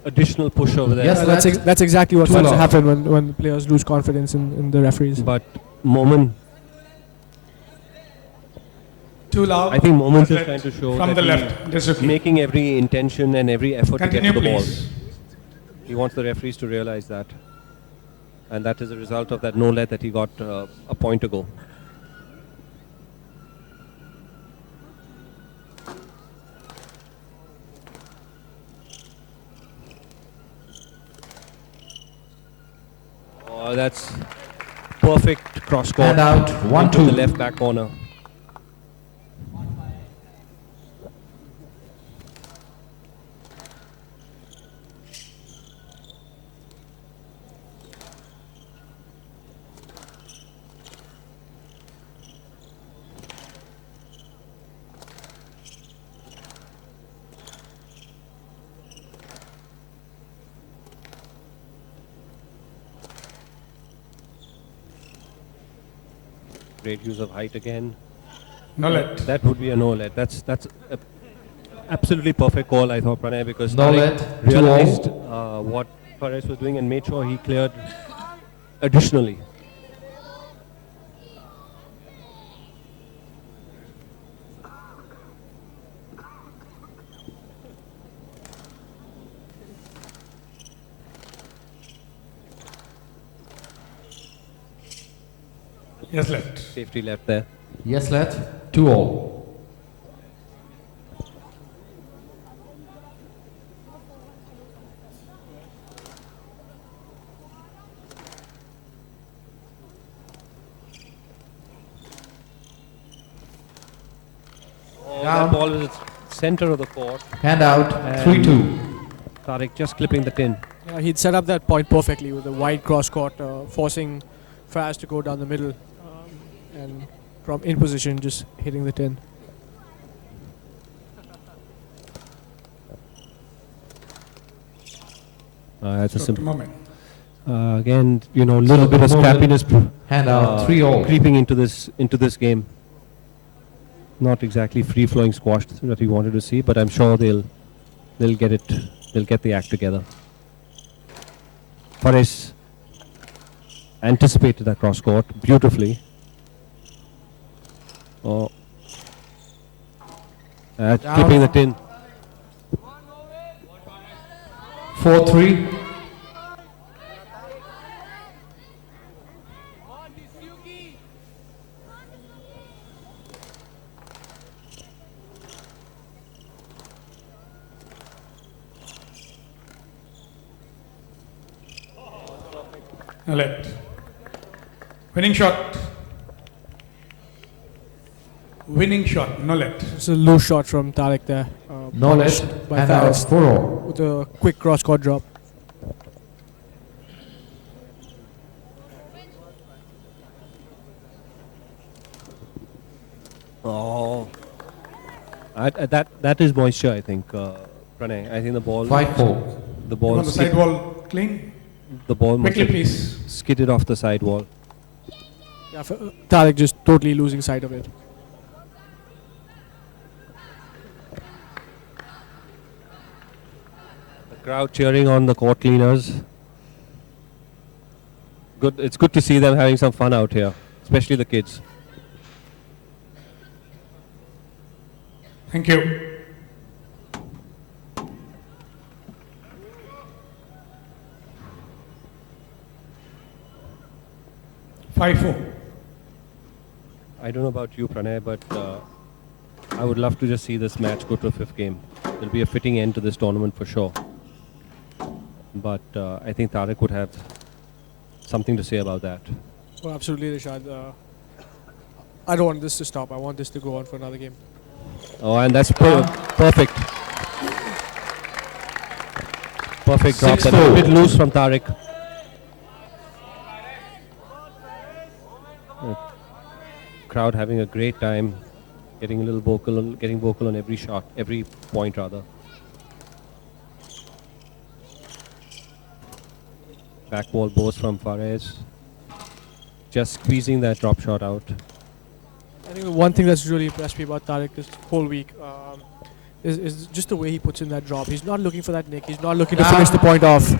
additional push over there. Yes, that's exactly what starts to happen when players lose confidence in the referees. But Momen, Too loud. I think Momen is trying to show from that the left. he's making every intention and every effort Continue, to get to the please. ball. He wants the referees to realize that. And that is a result of that no-let that he got a point ago. That's perfect cross court And out, into 1-2. the left back corner. Great use of height again. No let. That would be a no let. That's a absolutely perfect call, I thought, Pranay, because No Tarek let, 2-all. realized what Fares was doing and made sure he cleared additionally. Yes, let. Safety left there. Yes, let. 2-all. That ball was at center of the court. Hand out, And 3-2. Tarek just clipping the tin. Yeah, he'd set up that point perfectly with a wide cross court, forcing Faz to go down the middle, and from in position, just hitting the tin. That's a Dr. simple. Momen. Again, you know, a little bit of scrappiness Hand out, 3-all. creeping into this game. Not exactly free-flowing squash that we wanted to see, but I'm sure they'll get it. They'll get the act together. Fares anticipated that cross court beautifully. Oh, clipping the tin. 4-3. No let. Winning shot. Winning shot. No let. It's a loose shot from Tarek there. No punished let. by Hand out, Faz 4-all. with a quick cross court drop. Oh, that is moisture, I think, Pranay. I think the ball. 5-4. The You ball. want the side wall clean? The ball must Quickly, have please. skidded off the side wall. Yeah, Tarek just totally losing sight of it. The crowd cheering on the court cleaners. Good. It's good to see them having some fun out here, especially the kids. Thank you. Five, 4. I don't know about you, Pranay, but I would love to just see this match go to a fifth game. It'll be a fitting end to this tournament for sure. But I think Tarek would have something to say about that. Oh, absolutely, Rishad. I don't want this to stop. I want this to go on for another game. Oh, and that's perfect. Perfect drop. That's a 6-4. bit loose from Tarek. Crowd having a great time, getting a little vocal, getting vocal on every shot, every point rather. Back ball boast from Fares. Just squeezing that drop shot out. I think the one thing that's really impressed me about Tarek this whole week is just the way he puts in that drop. He's not looking for that nick. He's not looking to finish the point off,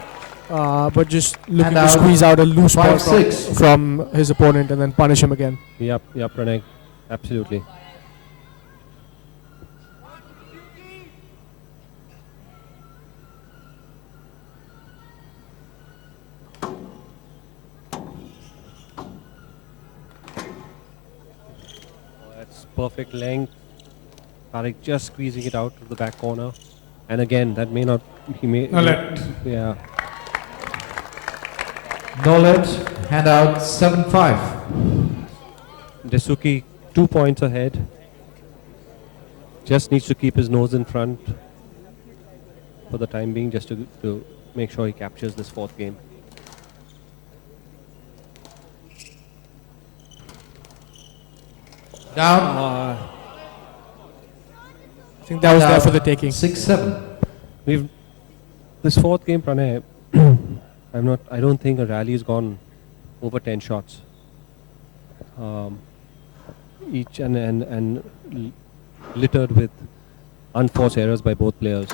but just looking to squeeze out a loose ball from his opponent and then punish him again. Yep, Pranay. Absolutely. Perfect length. Tarek just squeezing it out to the back corner. And again, that may not... He may... No let. Yeah. Knowledge, handout 7-5. Dessouky 2 points ahead. Just needs to keep his nose in front for the time being, just to make sure he captures this fourth game. Down. I think that was there for the taking. 6-7. This fourth game, Pranay, I don't think a rally has gone over 10 shots. Each and littered with unforced errors by both players.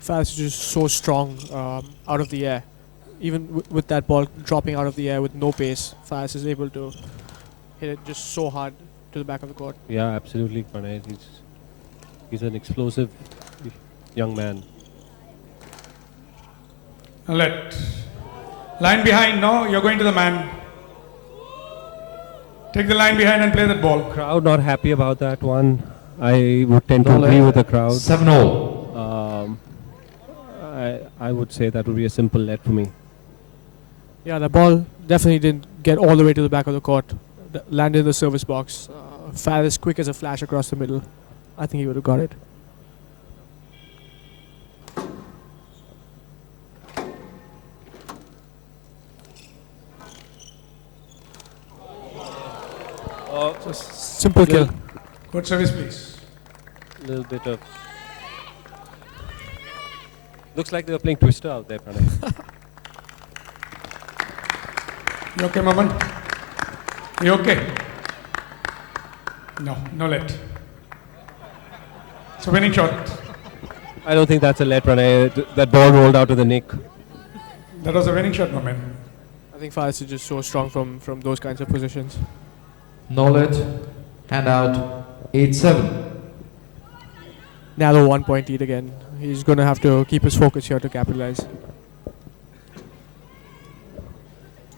Faris is just so strong out of the air. Even with that ball dropping out of the air with no pace, Faris is able to hit it just so hard to the back of the court. Yeah, absolutely, Pranay. He's an explosive young man. Let. Line behind, no, you're going to the man. Take the line behind and play that ball. Crowd not happy about that one. I would tend to agree with the crowd. 7-0. I would say that would be a simple let for me. Yeah, the ball definitely didn't get all the way to the back of the court. Landed in the service box. Faris quick as a flash across the middle. I think he would have got it. Just simple kill. Good service, please. A little bit of... Looks like they were playing Twister out there, Pranay. You okay, Momen? You okay? No let. It's a winning shot. I don't think that's a let, Pranay. That ball rolled out to the nick. That was a winning shot, Momen. I think Faris is just so strong from those kinds of positions. Knowledge, handout 8-7. Narrow 1 point lead again. He's going to have to keep his focus here to capitalize.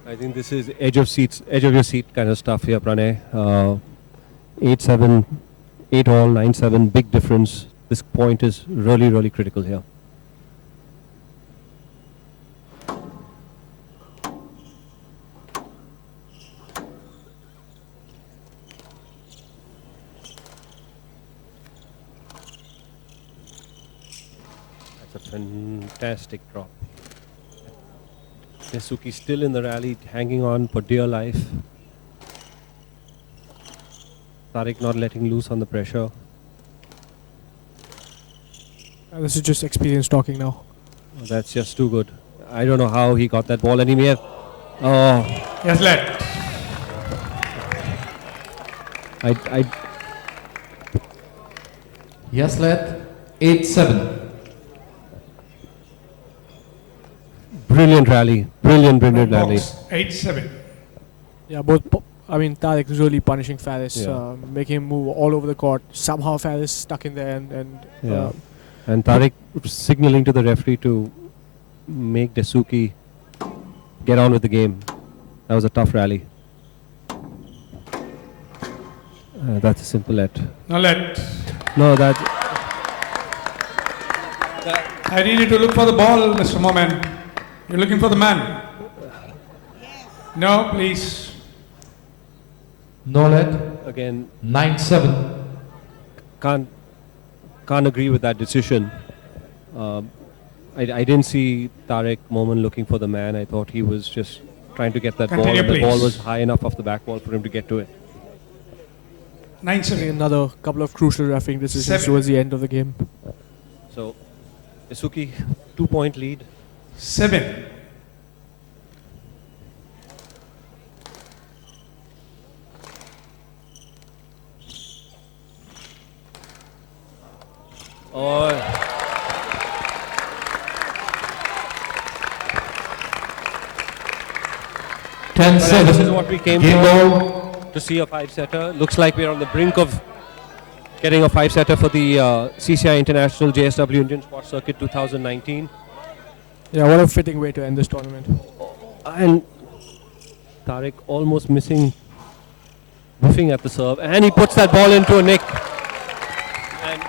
I think this is edge of your seat kind of stuff here, Pranay. 8-7, 8-all, 9-7, big difference. This point is really, really critical here. That's a fantastic drop. Dessouky still in the rally, hanging on for dear life. Tarek not letting loose on the pressure. This is just experience talking now. Oh, that's just too good. I don't know how he got that ball, and he may have... Oh. Yes, let. Yes, let 8-7. Brilliant rally. Brilliant rally. 8-7. Yeah, Tarek is really punishing Faris, making him move all over the court. Somehow Faris stuck in there and Tarek signaling to the referee to make Dessouky get on with the game. That was a tough rally. That's a simple let. No let. No, that... I need you to look for the ball, Mr. Momen. You're looking for the man. No, please. No let. Again, 9-7. Can't agree with that decision. I didn't see Tarek Momen looking for the man. I thought he was just trying to get that ball. And the ball was high enough off the back wall for him to get to it. 9-7. Another couple of crucial refereeing decisions towards the end of the game. So, Dessouky, 2 point lead. 7. Oh. This is what we came for, to see a 5-setter. Looks like we're on the brink of getting a 5-setter for the CCI International JSW Indian Sports Circuit 2019. Yeah, what a fitting way to end this tournament. And Tarek almost whiffing at the serve, and he puts that ball into a nick. And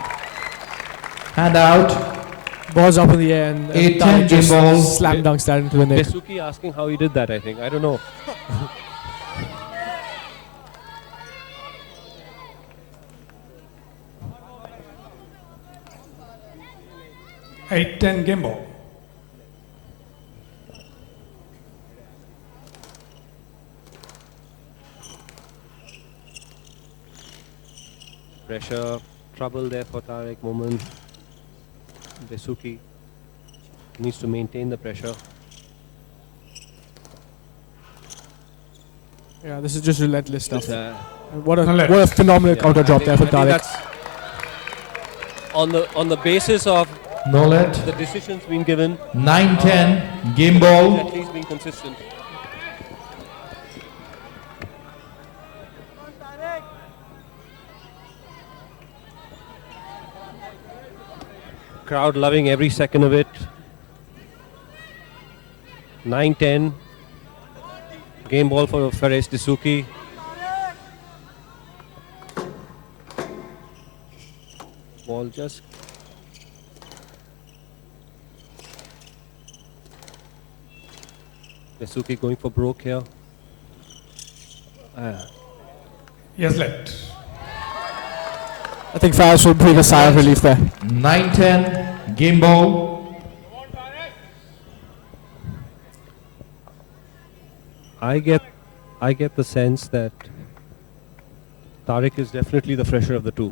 Hand out. Ball's up in the air and 8-10 Tarek just game ball. slam dunks that into the net. Dessouky asking how he did that, I think. I don't know. Eight, 10 game ball. Pressure, trouble there for Tarek Momen. Dessouky needs to maintain the pressure. Yeah, this is just relentless stuff. It's, What a phenomenal counter drop there from I think Tarek. that's on the basis of No let. the decisions being given, 9-10 game ball. at least being consistent. Crowd loving every second of it. 9-10 game ball for Dessouky. Ball just Dessouky going for broke here. Yes, let. I think Faris will breathe a sigh of relief there. 9-10 game ball. I get the sense that Tarek is definitely the fresher of the two.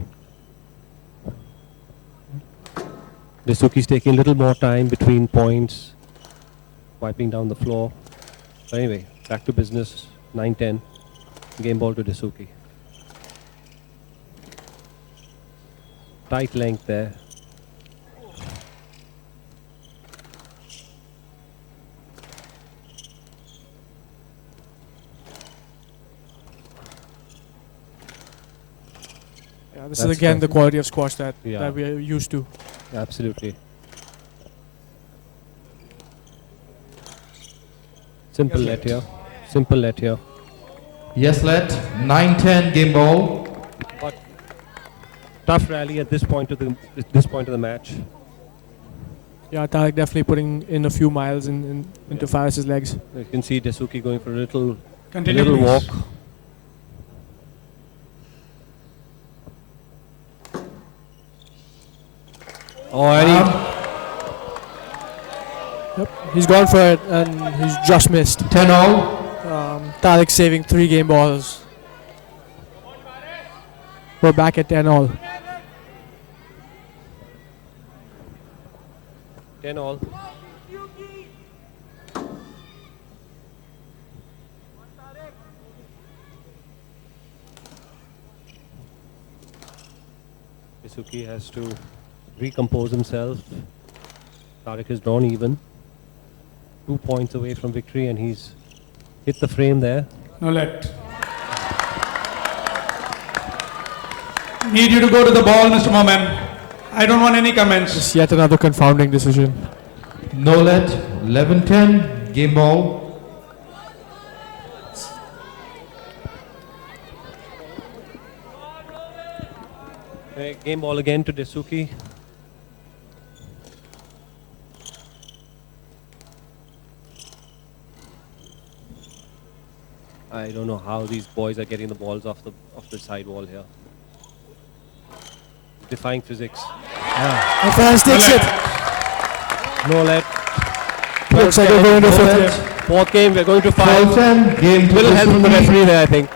Dessouky's taking a little more time between points, wiping down the floor. But anyway, back to business. 9-10 game ball to Dessouky. Tight length there. Yeah, this is again the quality of squash that we are used to. Absolutely. Simple Yes, let here. Simple let here. Yes, let. 9-10 game ball. But tough rally at this point of the match. Yeah, Tarek definitely putting in a few miles into Faris's legs. You can see Dessouky going for a little Continue, walk. please. Oh, and Yep, he's gone for it and he's just missed. 10 all. Tarek saving 3 game balls. We're back at 10 all. 10 all. Dessouky has to recompose himself. Tarek is drawn even. 2 points away from victory and he's hit the frame there. No let. Need you to go to the ball, Mr. Momen. I don't want any comments. It's yet another confounding decision. No let. 11-10 game ball. Game ball again to Dessouky. I don't know how these boys are getting the balls off the sidewall here. Defying physics. And Faris takes it. No let. Looks like we're going to fourth game. Fourth game, we're going to 5. 12-10 game to Little help from the Dessouky. referee there, I think.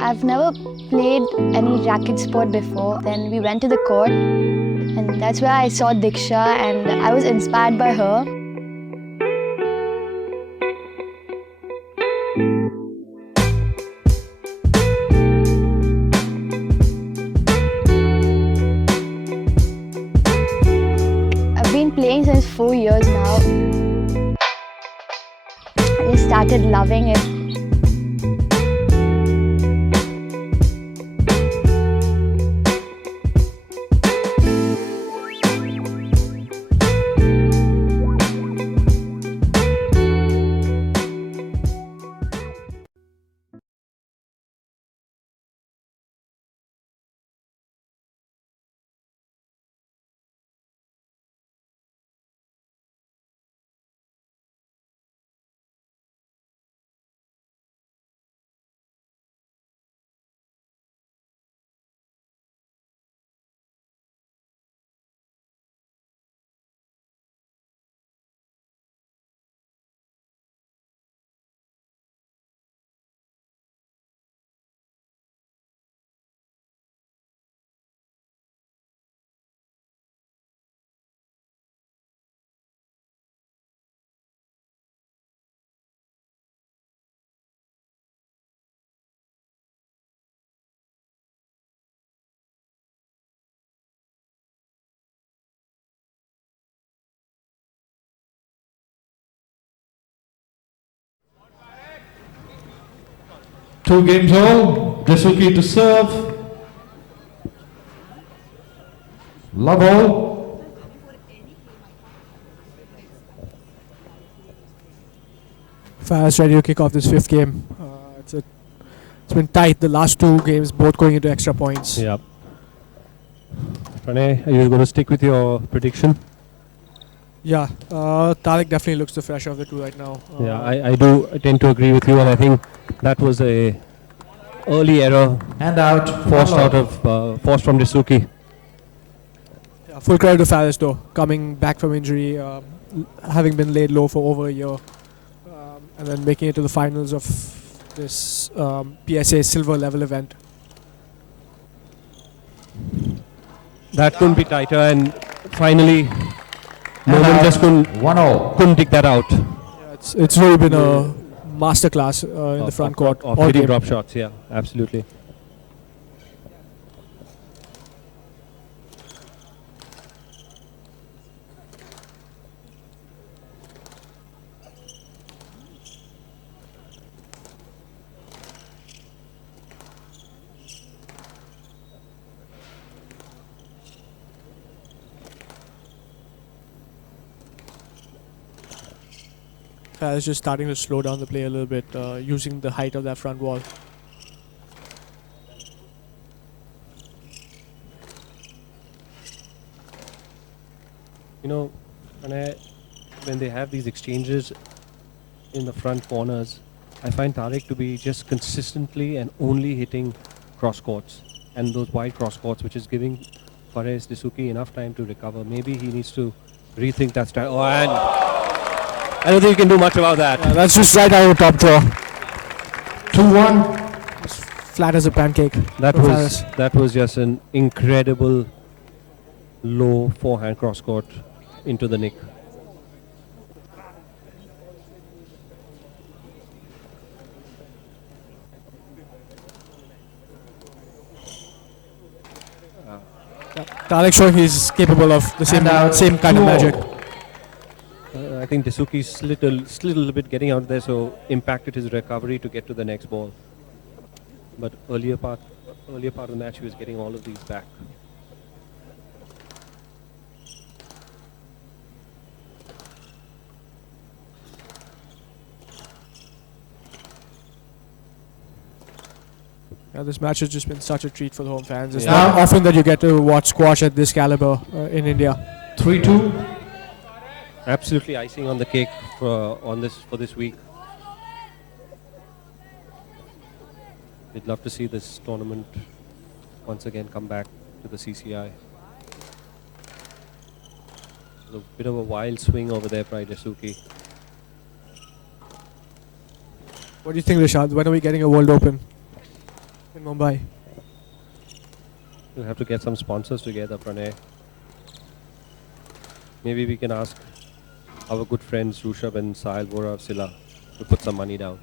I've never played any racket sport before. Then we went to the court, and that's where I saw Diksha, and I was inspired by her. loving it. Two games all. Dessouky to serve. Love all. Fast ready to kick off this fifth game. It's been tight. The last two games, both going into extra points. Yeah. Pranay, are you going to stick with your prediction? Yeah, Tarek definitely looks the fresher of the two right now. Yeah, I do tend to agree with you, and I think that was a early error And out. forced from Dessouky. Yeah, full credit to Faris though, coming back from injury, having been laid low for over a year, and then making it to the finals of this PSA silver level event. That couldn't be tighter, and finally, And Momen out. just 1-all. couldn't dig that out. Yeah, it's really been a masterclass in the front court. Of all hitting game. drop shots, yeah, absolutely. Faris just starting to slow down the play a little bit, using the height of that front wall. You know, when they have these exchanges in the front corners, I find Tarek to be just consistently and only hitting cross courts and those wide cross courts, which is giving Fares Dessouky enough time to recover. Maybe he needs to rethink that style. Oh, and I don't think you can do much about that. Yeah, that's just right out of the top draw. 2-1. Just flat as a pancake. That for was Faris. just an incredible low forehand cross court into the nick. Tarek showing he's capable of the And out. same kind of 2-all. magic. I think Dessouky slid a little bit getting out there, so impacted his recovery to get to the next ball. But earlier part of the match, he was getting all of these back. Yeah, this match has just been such a treat for the home fans. It's Yeah. not often that you get to watch squash at this caliber in India. 3-2. Absolutely icing on the cake for this week. We'd love to see this tournament once again come back to the CCI. A bit of a wild swing over there by Dessouky. What do you think, Rishad? When are we getting a World Open in Mumbai? We'll have to get some sponsors together, Pranay. Maybe we can ask our good friends Rushabh and Sahil Vora of Silla to put some money down.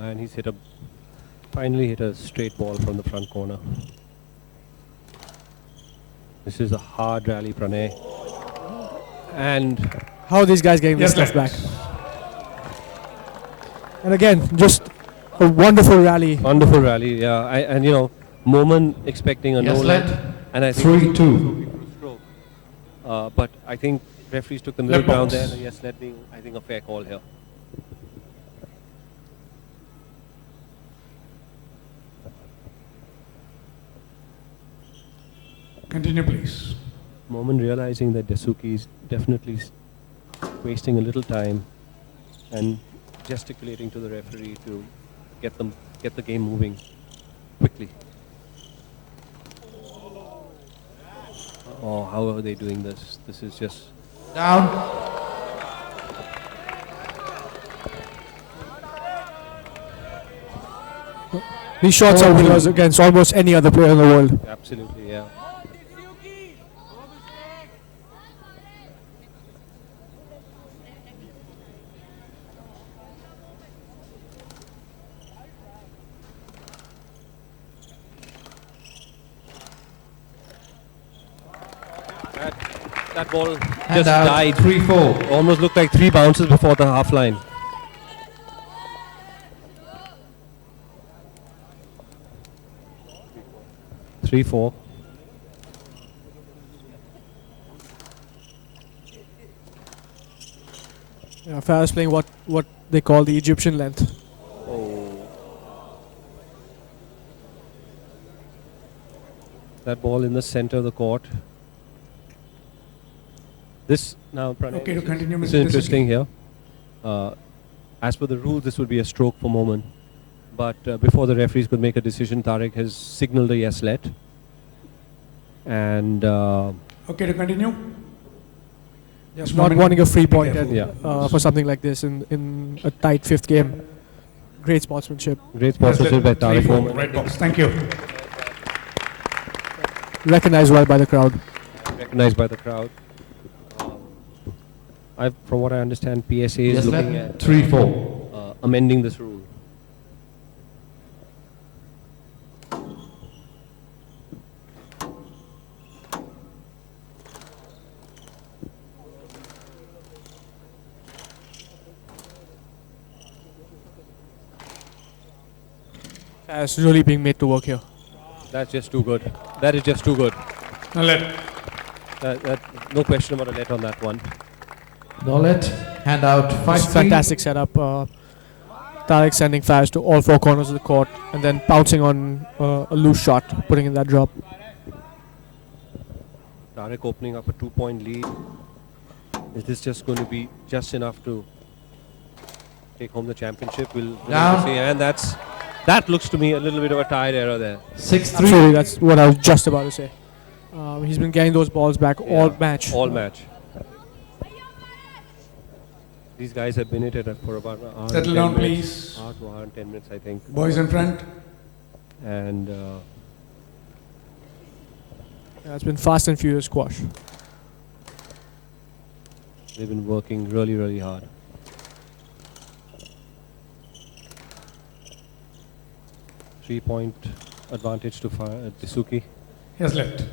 And he's finally hit a straight ball from the front corner. This is a hard rally, Pranay. And How are these guys getting this stuff back? And again, just a wonderful rally. wonderful rally, yeah. And you know, Momen expecting a Yes, no let. let, and I think 3-2. but I think referees took the middle Left ground box. there. And yes, let being I think a fair call here. Continue, please. Momen realizing that Dessouky is definitely wasting a little time and gesticulating to the referee to get the game moving quickly. Oh, how are they doing this? This is just Down. These shots are winners against almost any other player in the world. absolutely, yeah. That ball And just out. died. 3-4. Almost looked like 3 bounces before the half line. Three, four. Yeah, Farah's playing what they call the Egyptian length. Oh. That ball in the center of the court. This now, Pranay, Okay, to continue, this Mr. is interesting here. As per the rules, this would be a stroke for Momen. But before the referees could make a decision, Tarek has signaled a yes let. And Okay, to continue. Yes, Not Momen, wanting a free be point careful. Yeah. for something like this in a tight 5th game. Great sportsmanship. great Yes, sportsmanship by Tarek 3-4, Momen. right box. Thank you. Recognized well by the crowd. Recognized by the crowd. From what I understand, PSA is Yes, looking let. at 3-4. amending this rule. Farah's really being made to work here. That's just too good. That is just too good. Now let. No question about a let on that one. No let. Hand out. It's 5-3. fantastic setup. Tarek sending Farah to all 4 corners of the court and then pouncing on a loose shot, putting in that drop. Tarek opening up a 2-point lead. Is this just going to be just enough to take home the championship? We'll have to see. And that looks to me a little bit of a tired error there. 6-3. Absolutely, that's what I was just about to say. He's been getting those balls back all match. All match. These guys have been at it for about an hour. Settle down, please. Hour to hour and 10 minutes, I think. Boys in front. And Yeah, it's been fast and furious squash. they've been working really, really hard. Three-point advantage to Dessouky. Yes, let.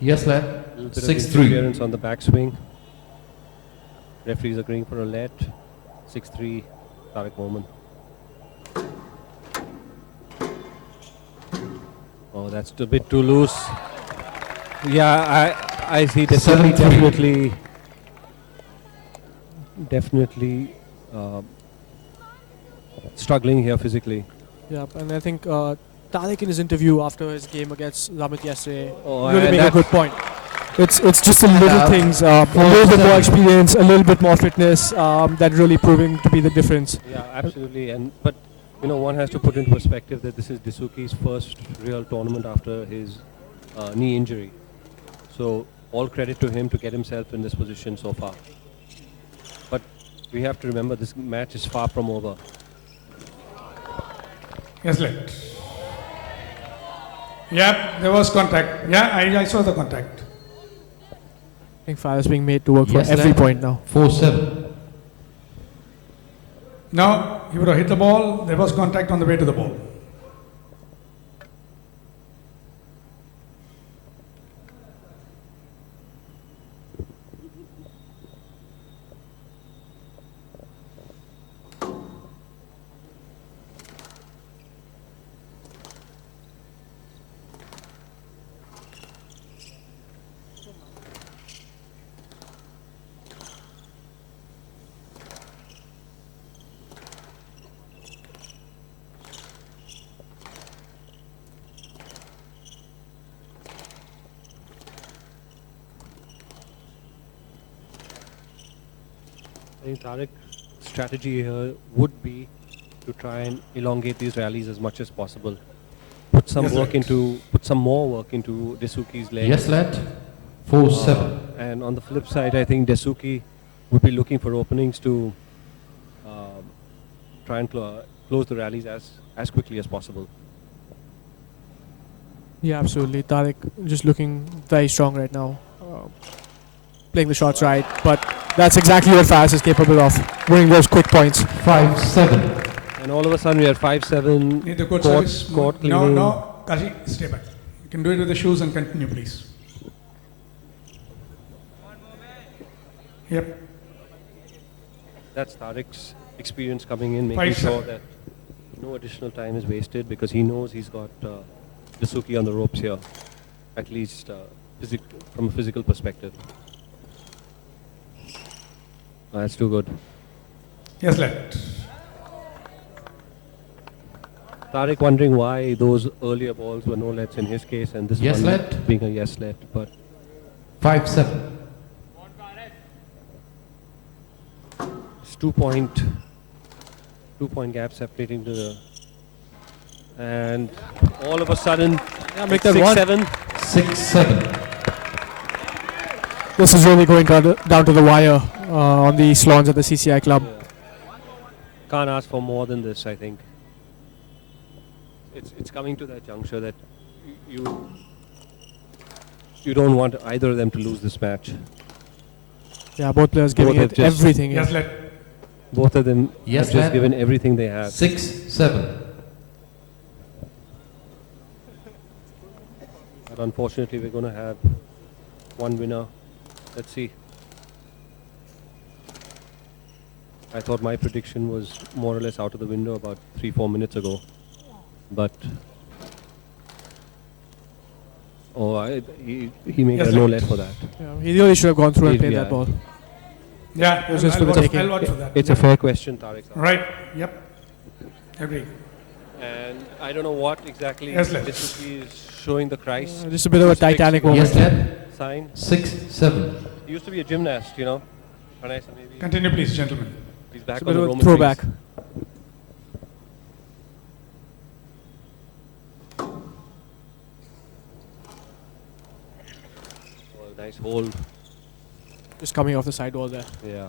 Yes, let. A little bit of 6-3. interference on the backswing. Referees agreeing for a let. 6-3, Tarek Momen. Oh, that's a bit too loose. Yeah, I see Dessouky 7-3. definitely struggling here physically. Yeah, and I think Tarek in his interview after his game against Ramit yesterday Oh, really and made a that- good point. It's just the little out. things, a little bit 4-7. more experience, a little bit more fitness that really proving to be the difference. Yeah, absolutely. But one has to put into perspective that this is Dessouky's first real tournament after his knee injury. So all credit to him to get himself in this position so far. But we have to remember this match is far from over. Yes, let. Yeah, there was contact. Yeah, I saw the contact. I think Farah's being made to work Yes, for every lad. point now. 4-7. No, he would have hit the ball. There was contact on the way to the ball. I think Tarek's strategy here would be to try and elongate these rallies as much as possible. Put some more work into Dessouky's legs. Yes, lad. 4-7. And on the flip side, I think Dessouky would be looking for openings to try and close the rallies as quickly as possible. Yeah, absolutely. Tarek just looking very strong right now. Playing the shots right, but that's exactly what Faz is capable of, winning those quick points. 5-7. And all of a sudden we are 5-7. Need the court service? Court No, Kashi, stay back. You can do it with the shoes and continue, please. Yep. That's Tarek's experience coming in, making sure that no additional time is wasted, because he knows he's got Dessouky on the ropes here, at least from a physical perspective. That's too good. Yes, lad. Tarek wondering why those earlier balls were no lets in his case, and this Yes, one let. being a yes let. But 5-7. it's 2-point gap separating the, and all of a sudden, make that one. 6-7. 6-7. This is really going down to the wire on the Slawns at the CCI club. Can't ask for more than this, I think. It's coming to that juncture that you don't want either of them to lose this match. Yeah, both players giving Both have it just- everything. Yes, here. lad. Both of them Yes, have just ma'am. given everything they have. 6-7. But unfortunately, we're going to have one winner. Let's see. I thought my prediction was more or less out of the window about 3-4 minutes ago. But he made Yes, a no sir. let for that. Yeah, he really should have gone through and played Yeah. that ball. Yeah, It was just for the taking. I'll watch for that. It's a fair question, Tarek. Right, yep. Agree. And I don't know what exactly Yes, lad. Dessouky is showing the Christ. Just a bit of a Titanic moment. Yes, lad. Sign. 6-7. He used to be a gymnast, you know. Pranay, so maybe Continue, please, gentlemen. he's back It's a on bit the of a Roman throwback. rings. Well, nice hold. Just coming off the side wall there. Yeah.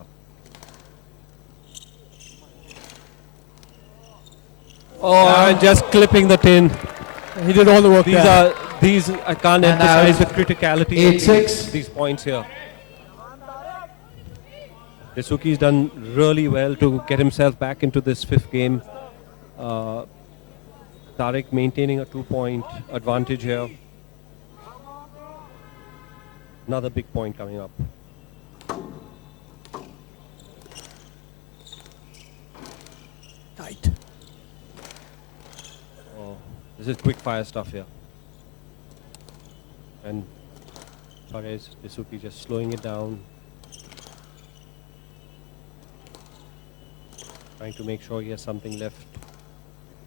Oh, and just clipping the tin. He did all the work there. These I can't And emphasize out. the criticality 8-6. of these points here. Dessouky's done really well to get himself back into this fifth game. Tarek maintaining a 2-point advantage here. Another big point coming up. Tight. Oh, this is quick fire stuff here. And Perez, Dessouky just slowing it down. Trying to make sure he has something left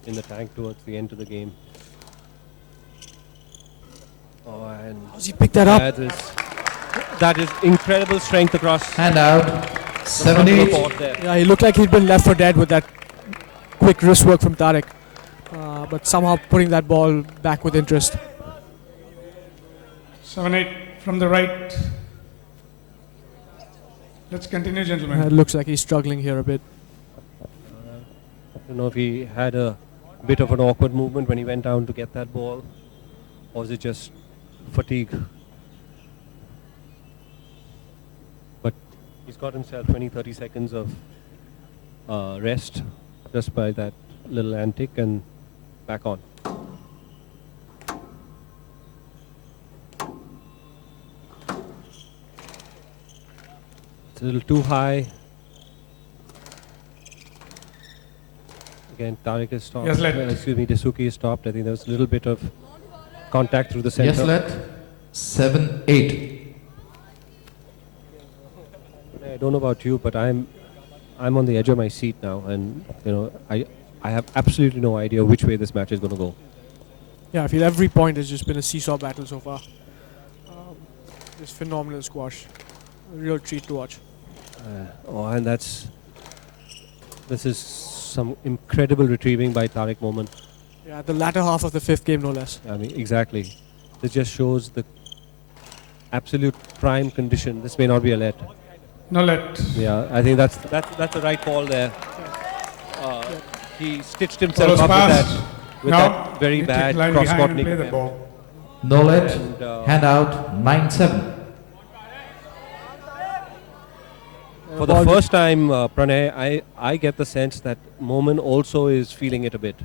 in the tank towards the end of the game. Oh, and How's he picked that up? that is incredible strength across And out. the front of the 7-8. court there. Yeah, he looked like he'd been left for dead with that quick wrist work from Tarek. But somehow putting that ball back with interest. 7-8 from the right. Let's continue, gentlemen. It looks like he's struggling here a bit. I don't know if he had a bit of an awkward movement when he went down to get that ball, or was it just fatigue? But he's got himself 20-30 seconds of rest just by that little antic and back on. It's a little too high. Again, Tarek is stopped. Yes, let. Excuse me, Dessouky is stopped. I think there was a little bit of contact through the center. Yes, let. 7-8. I don't know about you, but I'm on the edge of my seat now, and I have absolutely no idea which way this match is going to go. Yeah, I feel every point has just been a seesaw battle so far. Just phenomenal squash. A real treat to watch. And this is some incredible retrieving by Tarek Momen. Yeah, the latter half of the fifth game, no less. I mean, exactly. This just shows the absolute prime condition. This may not be a let. No let. Yeah, I think that's the right call there. He stitched himself up with that very bad cross-court nick. No let. Hand out. 9-7. For the first time, Pranay, I get the sense that Momen also is feeling it a bit.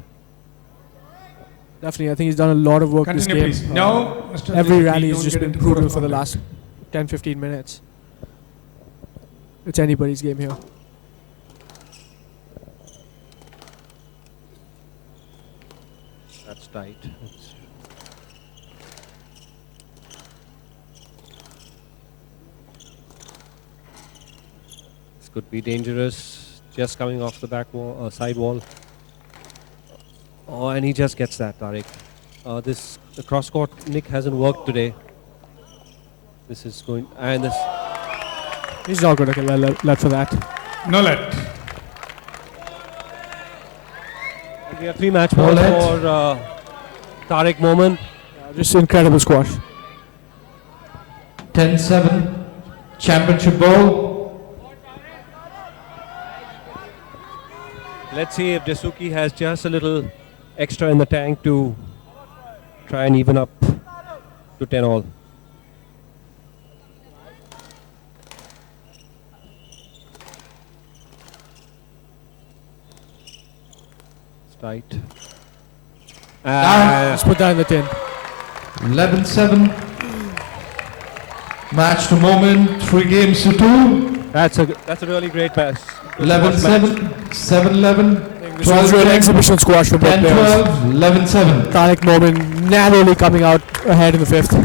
Definitely, I think he's done a lot of work Continue, this game. please. No, Mr. Every Please rally don't has just get been into brutal for the correspondence. last 10-15 minutes. It's anybody's game here. That's tight. This could be dangerous. Just coming off the back wall, side wall. Oh, and he just gets that, Tarek. The cross-court nick hasn't worked today. This is going, and this. He's not going to get let for that. No let. We have 3 match balls for Tarek Momen. Just incredible squash. 10-7. Championship ball. Let's see if Dessouky has just a little extra in the tank to try and even up to 10 all. It's tight. Let's put that in the tin. 11-7. Match to Momen. 3 games to 2. That's a really great pass. 11-7. 7-11. This was an exhibition squash for both players. 10-12. 11-7. Tarek Momen narrowly coming out ahead in the fifth.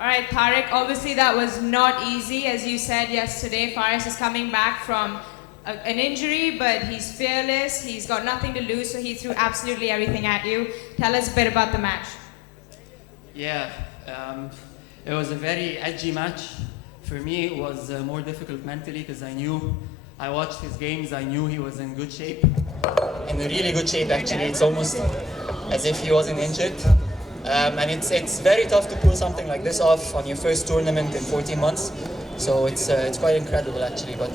All right, Tarek, obviously that was not easy. As you said yesterday, Faris is coming back from an injury, but he's fearless. He's got nothing to lose, so he threw absolutely everything at you. Tell us a bit about the match. Yeah, it was a very edgy match. For me, it was more difficult mentally because I watched his games, I knew he was in good shape. In a really good shape, actually. It's almost as if he wasn't injured. And it's very tough to pull something like this off on your first tournament in 14 months. So it's quite incredible, actually. But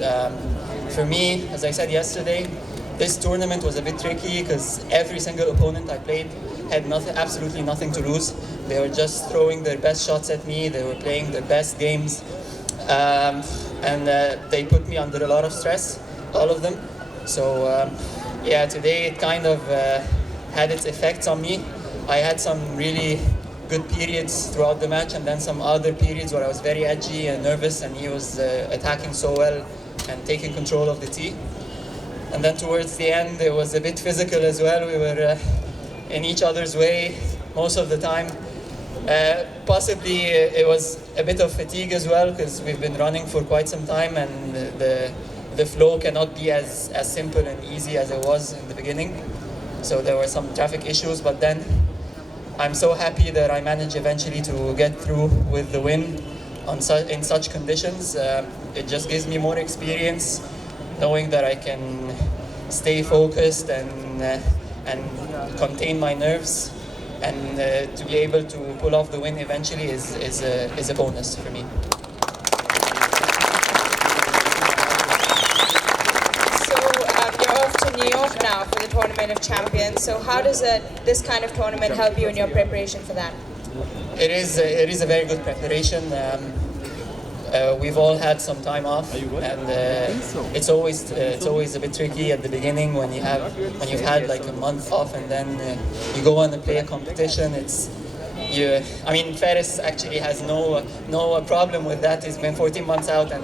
for me, as I said yesterday, this tournament was a bit tricky because every single opponent I played had absolutely nothing to lose. They were just throwing their best shots at me. They were playing their best games. And they put me under a lot of stress, all of them. So yeah, today it kind of had its effects on me. I had some really good periods throughout the match, and then some other periods where I was very edgy and nervous, and he was attacking so well and taking control of the tee. And then towards the end, it was a bit physical as well. We were in each other's way most of the time. Possibly it was a bit of fatigue as well, because we've been running for quite some time, and the flow cannot be as simple and easy as it was in the beginning. So there were some traffic issues, but then I'm so happy that I managed eventually to get through with the win in such conditions. It just gives me more experience, knowing that I can stay focused and contain my nerves, and to be able to pull off the win eventually is a bonus for me. So you're off to New York now for the Tournament of Champions. So how does this kind of tournament help you in your preparation for that? It is a very good preparation. We've all had some time off, and it's always a bit tricky at the beginning when you've had like a month off, and then you go on and play a competition. I mean, Faris actually has no problem with that. He's been 14 months out, and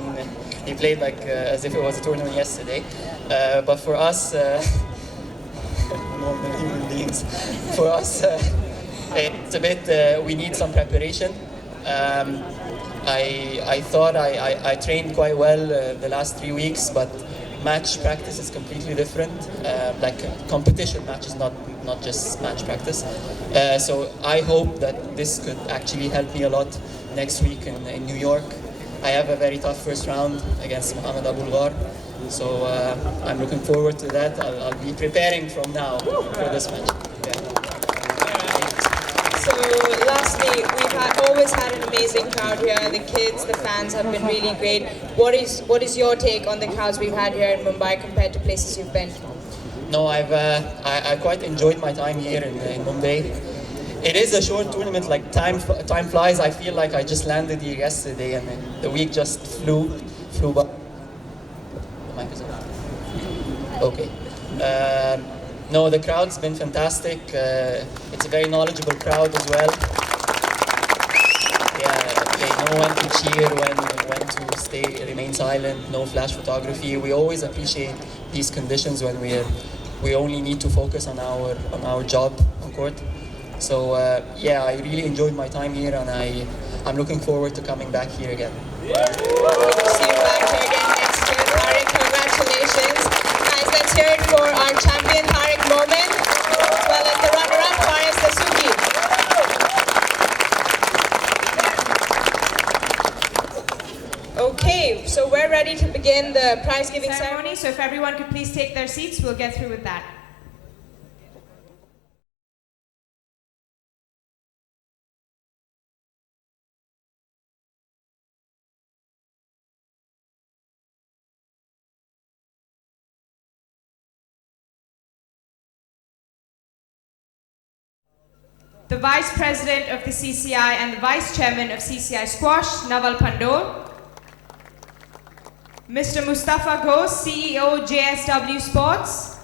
he played like as if it was a tournament yesterday. But for us, normal human beings, for us, it's a bit. We need some preparation. I thought I trained quite well the last 3 weeks, but match practice is completely different. Like competition matches, not just match practice. So I hope that this could actually help me a lot next week in New York. I have a very tough first round against Mohamed Abul Ghar, so I'm looking forward to that. I'll be preparing from now for this match. So lastly, we've always had an amazing crowd here. The kids, the fans have been really great. What is your take on the crowds we've had here in Mumbai compared to places you've been? No, I quite enjoyed my time here in Mumbai. It is a short tournament, like time flies. I feel like I just landed here yesterday, and the week just flew by. The mic is on. Okay. No, the crowd's been fantastic. It's a very knowledgeable crowd as well. Yeah, they know when to cheer, when to remain silent, no flash photography. We always appreciate these conditions when we only need to focus on our job on court. So yeah, I really enjoyed my time here, and I'm looking forward to coming back here again. See you back here again next year, Tarek. Congratulations. Guys, let's hear it for our champion, Tarek Momen, as well as the runner-up, Dessouky. Okay, so we're ready to begin the prize-giving ceremony. So if everyone could please take their seats, we'll get through with that. The Vice President of the CCI and the Vice Chairman of CCI Squash, Naval Pandole. Mr. Mustafa Ghosh, CEO, JSW Sports.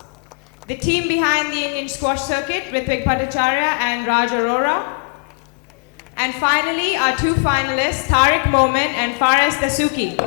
The team behind the Indian Squash Circuit, Ritvik Bhattacharya and Raj Arora. And finally, our two finalists, Tarek Momen and Dessouky.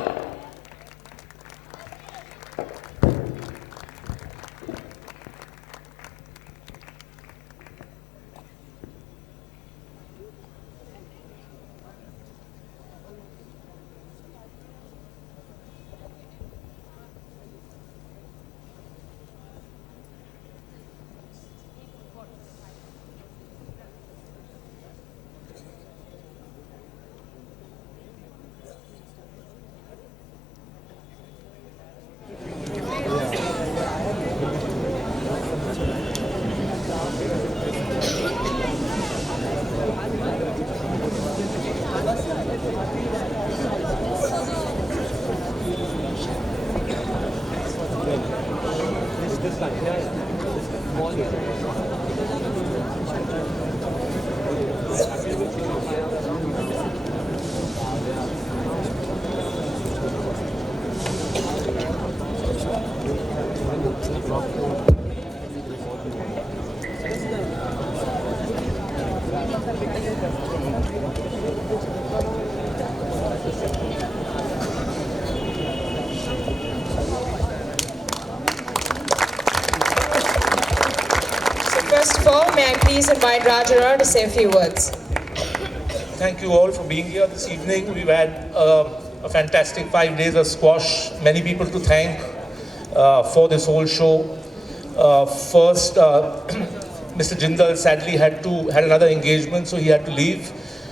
First of all, may I please invite Rajara to say a few words. Thank you all for being here this evening. We've had a fantastic 5 days of squash. Many people to thank for this whole show. First, Mr. Jindal sadly had another engagement, so he had to leave.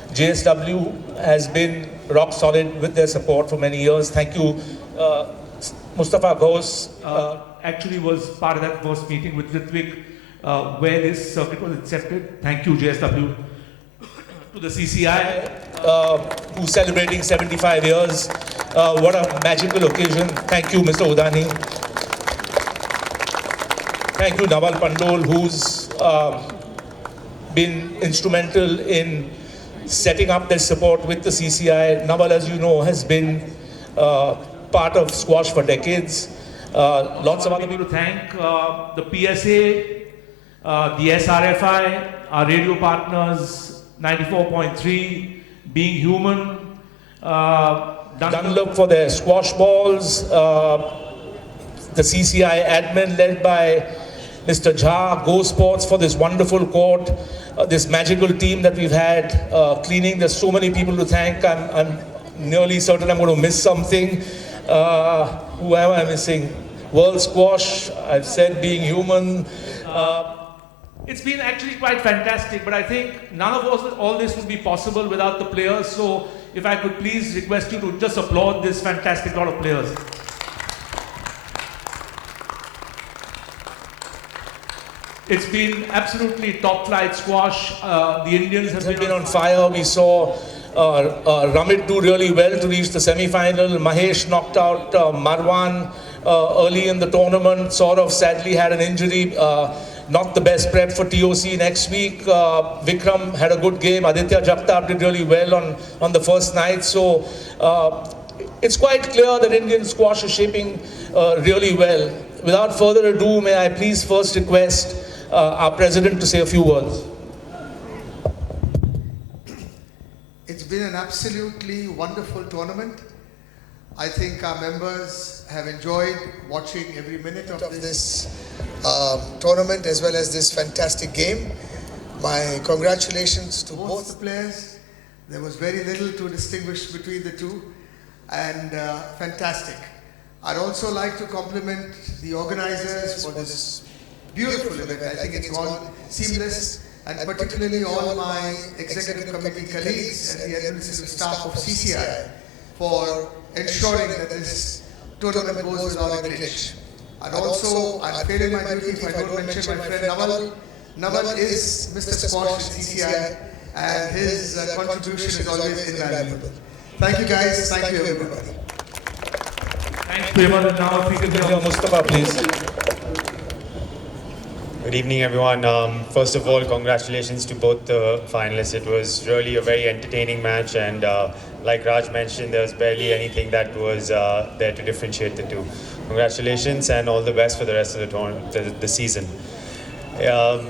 JSW has been rock solid with their support for many years. Thank you, Mustafa Ghosh. Actually was part of that first meeting with Ritwik, where this circuit was accepted. Thank you, JSW. To the CCI, who's celebrating 75 years. What a magical occasion. Thank you, Mr. Udani. Thank you, Naval Pandol, who's been instrumental in setting up their support with the CCI. Naval, as you know, has been part of squash for decades. Lots of other people to thank. The PSA, the SRFI, our radio partners, 94.3, Being Human, Dunlop for their squash balls, the CCI admin led by Mr. Jha, Go Sports for this wonderful court, this magical team that we've had cleaning. There's so many people to thank. I'm nearly certain I'm going to miss something. Who am I missing? World Squash, I've said Being Human. It's been actually quite fantastic, but I think none of all this would be possible without the players. So if I could please request you to just applaud this fantastic lot of players. It's been absolutely top-flight squash. The Indians have been on fire. We saw Ramit do really well to reach the semi-final. Mahesh knocked out Marwan early in the tournament. Saurav sadly had an injury. Not the best prep for TOC next week. Vikram had a good game. Aditya Jagtap did really well on the first night. So it's quite clear that Indian squash is shaping really well. Without further ado, may I please first request our president to say a few words. It's been an absolutely wonderful tournament. I think our members have enjoyed watching every minute of this tournament as well as this fantastic game. My congratulations to both the players. There was very little to distinguish between the two, and fantastic. I'd also like to compliment the organizers for this beautiful event. I think it's gone seamless, and particularly all my executive committee colleagues and the administrative staff of CCI for ensuring that this tournament goes without a glitch. And also, I'm failing my duty if I don't mention my friend Naval. Naval is Mr. Squash at CCI, and his contribution is always invaluable. Thank you guys, thank you everybody. Thanks, Prema. Now if we can hear Mustafa, please. Good evening, everyone. First of all, congratulations to both the finalists. It was really a very entertaining match, and like Raj mentioned, there was barely anything that was there to differentiate the two. Congratulations and all the best for the rest of the tournament, the season.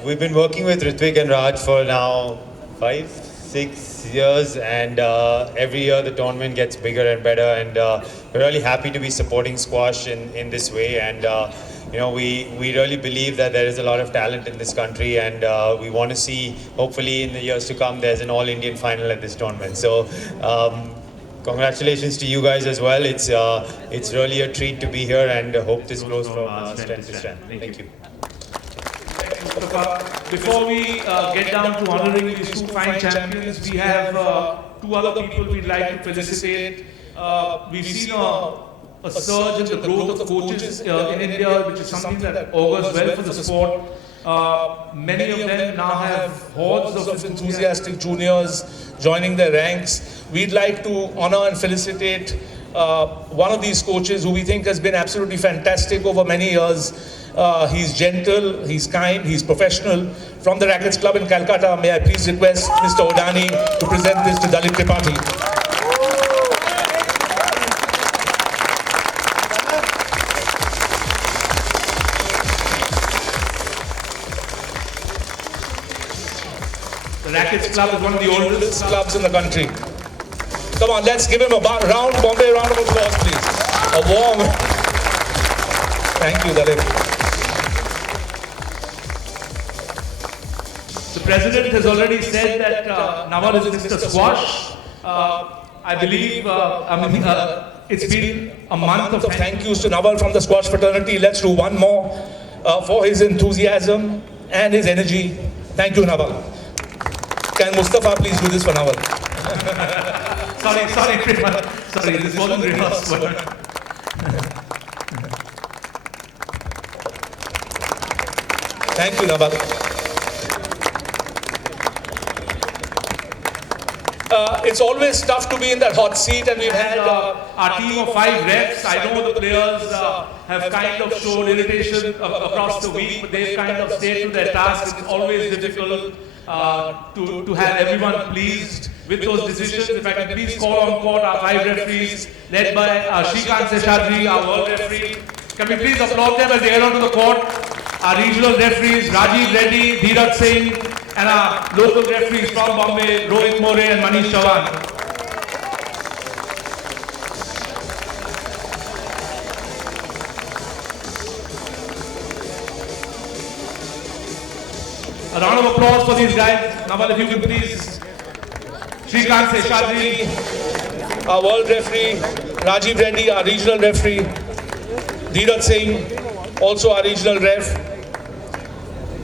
We've been working with Ritwik and Raj for now 5-6 years, and every year the tournament gets bigger and better, and we're really happy to be supporting squash in this way. And you know, we really believe that there is a lot of talent in this country, and we want to see, hopefully in the years to come, there's an all-Indian final at this tournament. So congratulations to you guys as well. It's really a treat to be here, and hope this grows from strength to strength. Thank you. Before we get down to honoring these two fine champions, we have two other people we'd like to felicitate. We've seen a surge in the growth of coaches in India, which is something that augurs well for the sport. Many of them now have hordes of enthusiastic juniors joining their ranks. We'd like to honor and felicitate one of these coaches who we think has been absolutely fantastic over many years. He's gentle, he's kind, he's professional. From the Rackets Club in Calcutta, may I please request Mr. Odani to present this to Dalit Tripathi. The Rackets Club is one of the oldest clubs in the country. Come on, let's give him a round of applause, please. A warm. Thank you, Dalit. The president has already said that Naval is Mr. Squash. I believe, it's been a month of thank yous to Naval from the squash fraternity. Let's do one more for his enthusiasm and his energy. Thank you, Naval. Can Mustafa please do this for Naval? sorry, this wasn't rehearsed. Thank you, Naval. It's always tough to be in that hot seat, and we've had our team of 5 refs. I know the players have kind of shown irritation across the week, but they've kind of stayed to their task. It's always difficult to have everyone pleased with those decisions. If I can please call on court our 5 referees, led by Shrikant Seshadri, our world referee. Can we please applaud them as they head onto the court? Our regional referees, Rajiv Reddy, Dheeraj Singh, and our local referees from Bombay, Rohit More and Manish Chavan. A round of applause for these guys. Naval, if you can please. Shrikant Seshadri, our world referee, Rajiv Reddy, our regional referee, Dheeraj Singh, also our regional ref,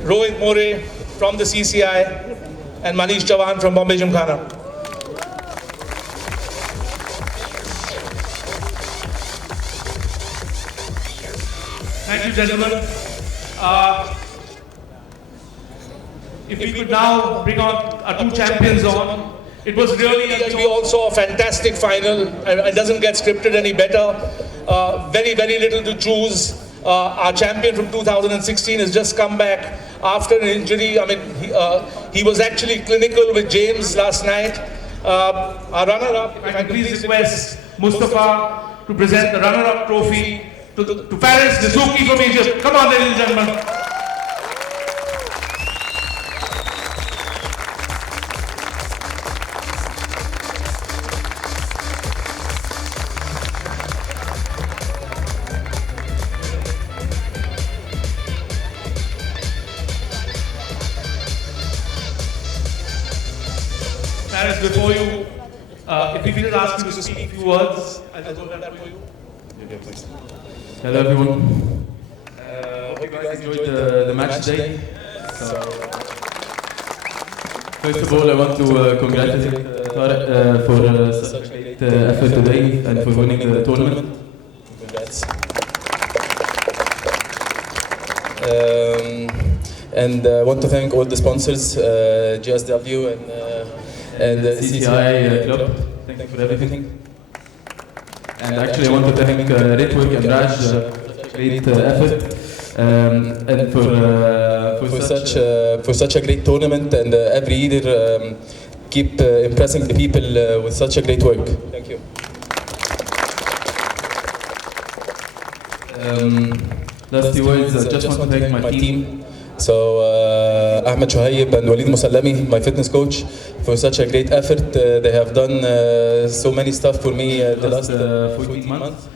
Rohit More from the CCI, and Manish Chavan from Bombay Gymkhana. Thank you, gentlemen. If we could now bring on our 2 champions on. It was really also a fantastic final. It doesn't get scripted any better. Very, very little to choose. Our champion from 2016 has just come back after an injury. I mean, he was actually clinical with James last night. Our runner-up, if I can please request Mustafa to present the runner-up trophy to Paris Dessouky from Egypt. Come on, ladies and gentlemen. Before you, if we could ask you to speak a few words, I'll just hold that for you. Hello everyone. Hope you guys enjoyed the match today. So, first of all, I want to congratulate Tarek for such a great effort today and for winning the tournament. Congrats. And I want to thank all the sponsors, GSW and the CCI club. Thank you for everything. And actually I want to thank Ritwik and Raj for great effort and for such a great tournament, and every year keep impressing the people with such a great work. Thank you. Last few words, I just want to thank my team. So Ahmed Shohaib and Walid Musallami, my fitness coach, for such a great effort. They have done so many stuff for me the last 14 months.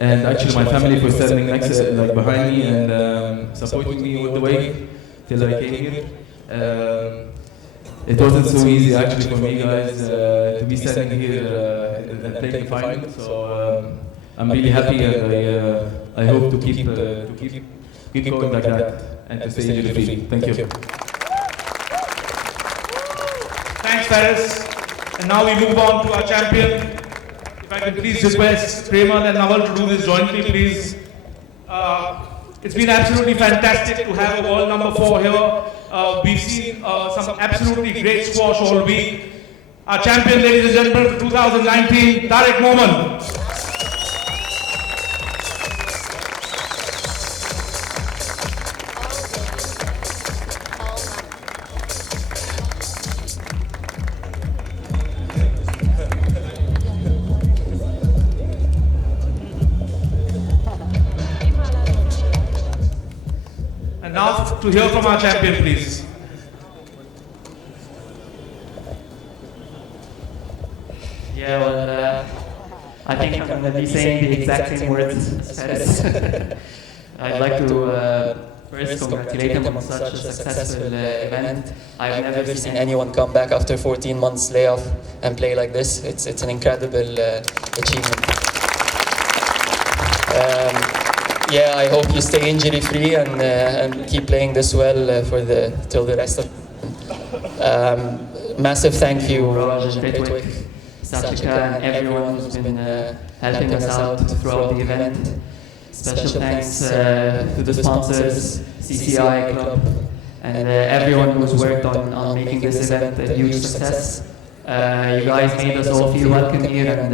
And actually my family for standing next behind me and supporting me all the way till I came here. It wasn't so easy actually for me guys to be standing here and playing the final. So I'm really happy, and I hope to keep going like that and to stay injury-free. Thank you. Thanks, Paris. And now we move on to our champion. If I can please request Preman and Naval to do this jointly, please. It's been absolutely fantastic to have a world number 4 here. We've seen some absolutely great squash all week. Our champion, ladies and gentlemen, for 2019, Tarek Momen. And now to hear from our champion, please. Yeah, well, I think I'm going to be saying the exact same words as Faris. I'd like to first congratulate him on such a successful event. I've never seen anyone come back after 14 months layoff and play like this. It's an incredible achievement. Yeah, I hope you stay injury free and keep playing this well till the rest of. Massive thank you, Raj and Ritwik, Sachika, and everyone who's been helping us out throughout the event. Special thanks to the sponsors, CCI Club, and everyone who's worked on making this event a huge success. You guys made us all feel welcome here, and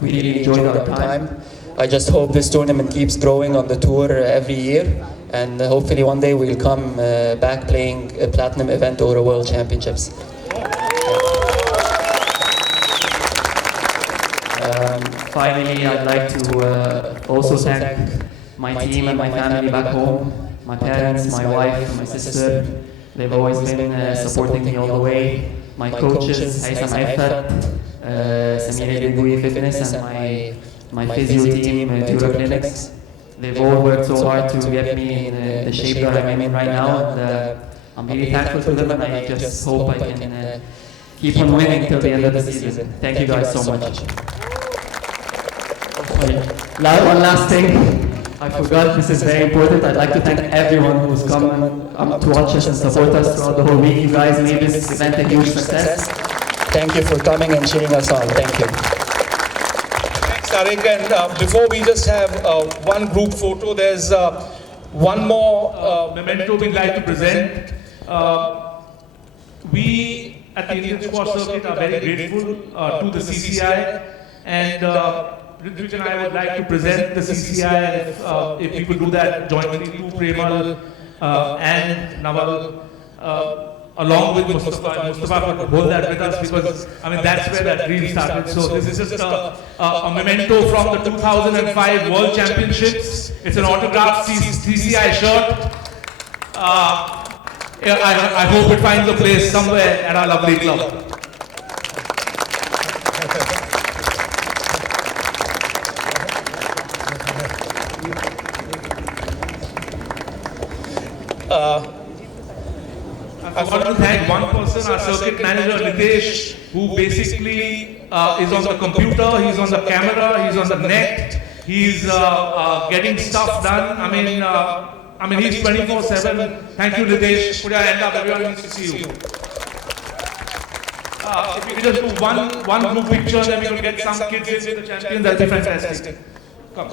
we really enjoyed our time. I just hope this tournament keeps growing on the tour every year, and hopefully one day we'll come back playing a platinum event or a world championships. Finally, I'd like to also thank my team and my family back home, my parents, my wife, my sister. They've always been supporting me all the way. My coaches, Haitham Aifat, Samir Dendouye Fitness, and my physio team, Tura Clinics. They've all worked so hard to get me in the shape that I'm in right now. And, I'm really thankful to them, and I just hope I can keep on winning till the end of the season. Thank you guys so much. One last thing. I forgot, this is very important. I'd like to thank everyone who's come to watch us and support us throughout the whole week. You guys made this event a huge success. Thank you for coming and cheering us on. Thank you. Thanks, Tarek. And before we just have one group photo, there's one more memento we'd like to present. We at the Indian Squash Circuit are very grateful to the CCI, and Ritwik and I would like to present the CCI, if we could do that jointly, to Premal and Naval, along with Mustafa. Mustafa could hold that with us, because I mean that's where that dream started. So this is just a memento from the 2005 World Championships. It's an autographed CCI shirt. I hope it finds a place somewhere at our lovely club. I want to thank one person, our circuit manager Nitesh, who basically is on the computer, he's on the camera, he's on the net, he's getting stuff done. I mean, he's 24/7. Thank you, Nitesh. Put your hand up, everyone needs to see you. If we could just do one group picture, then we can get some kids in the champions, that'll be fantastic. Come.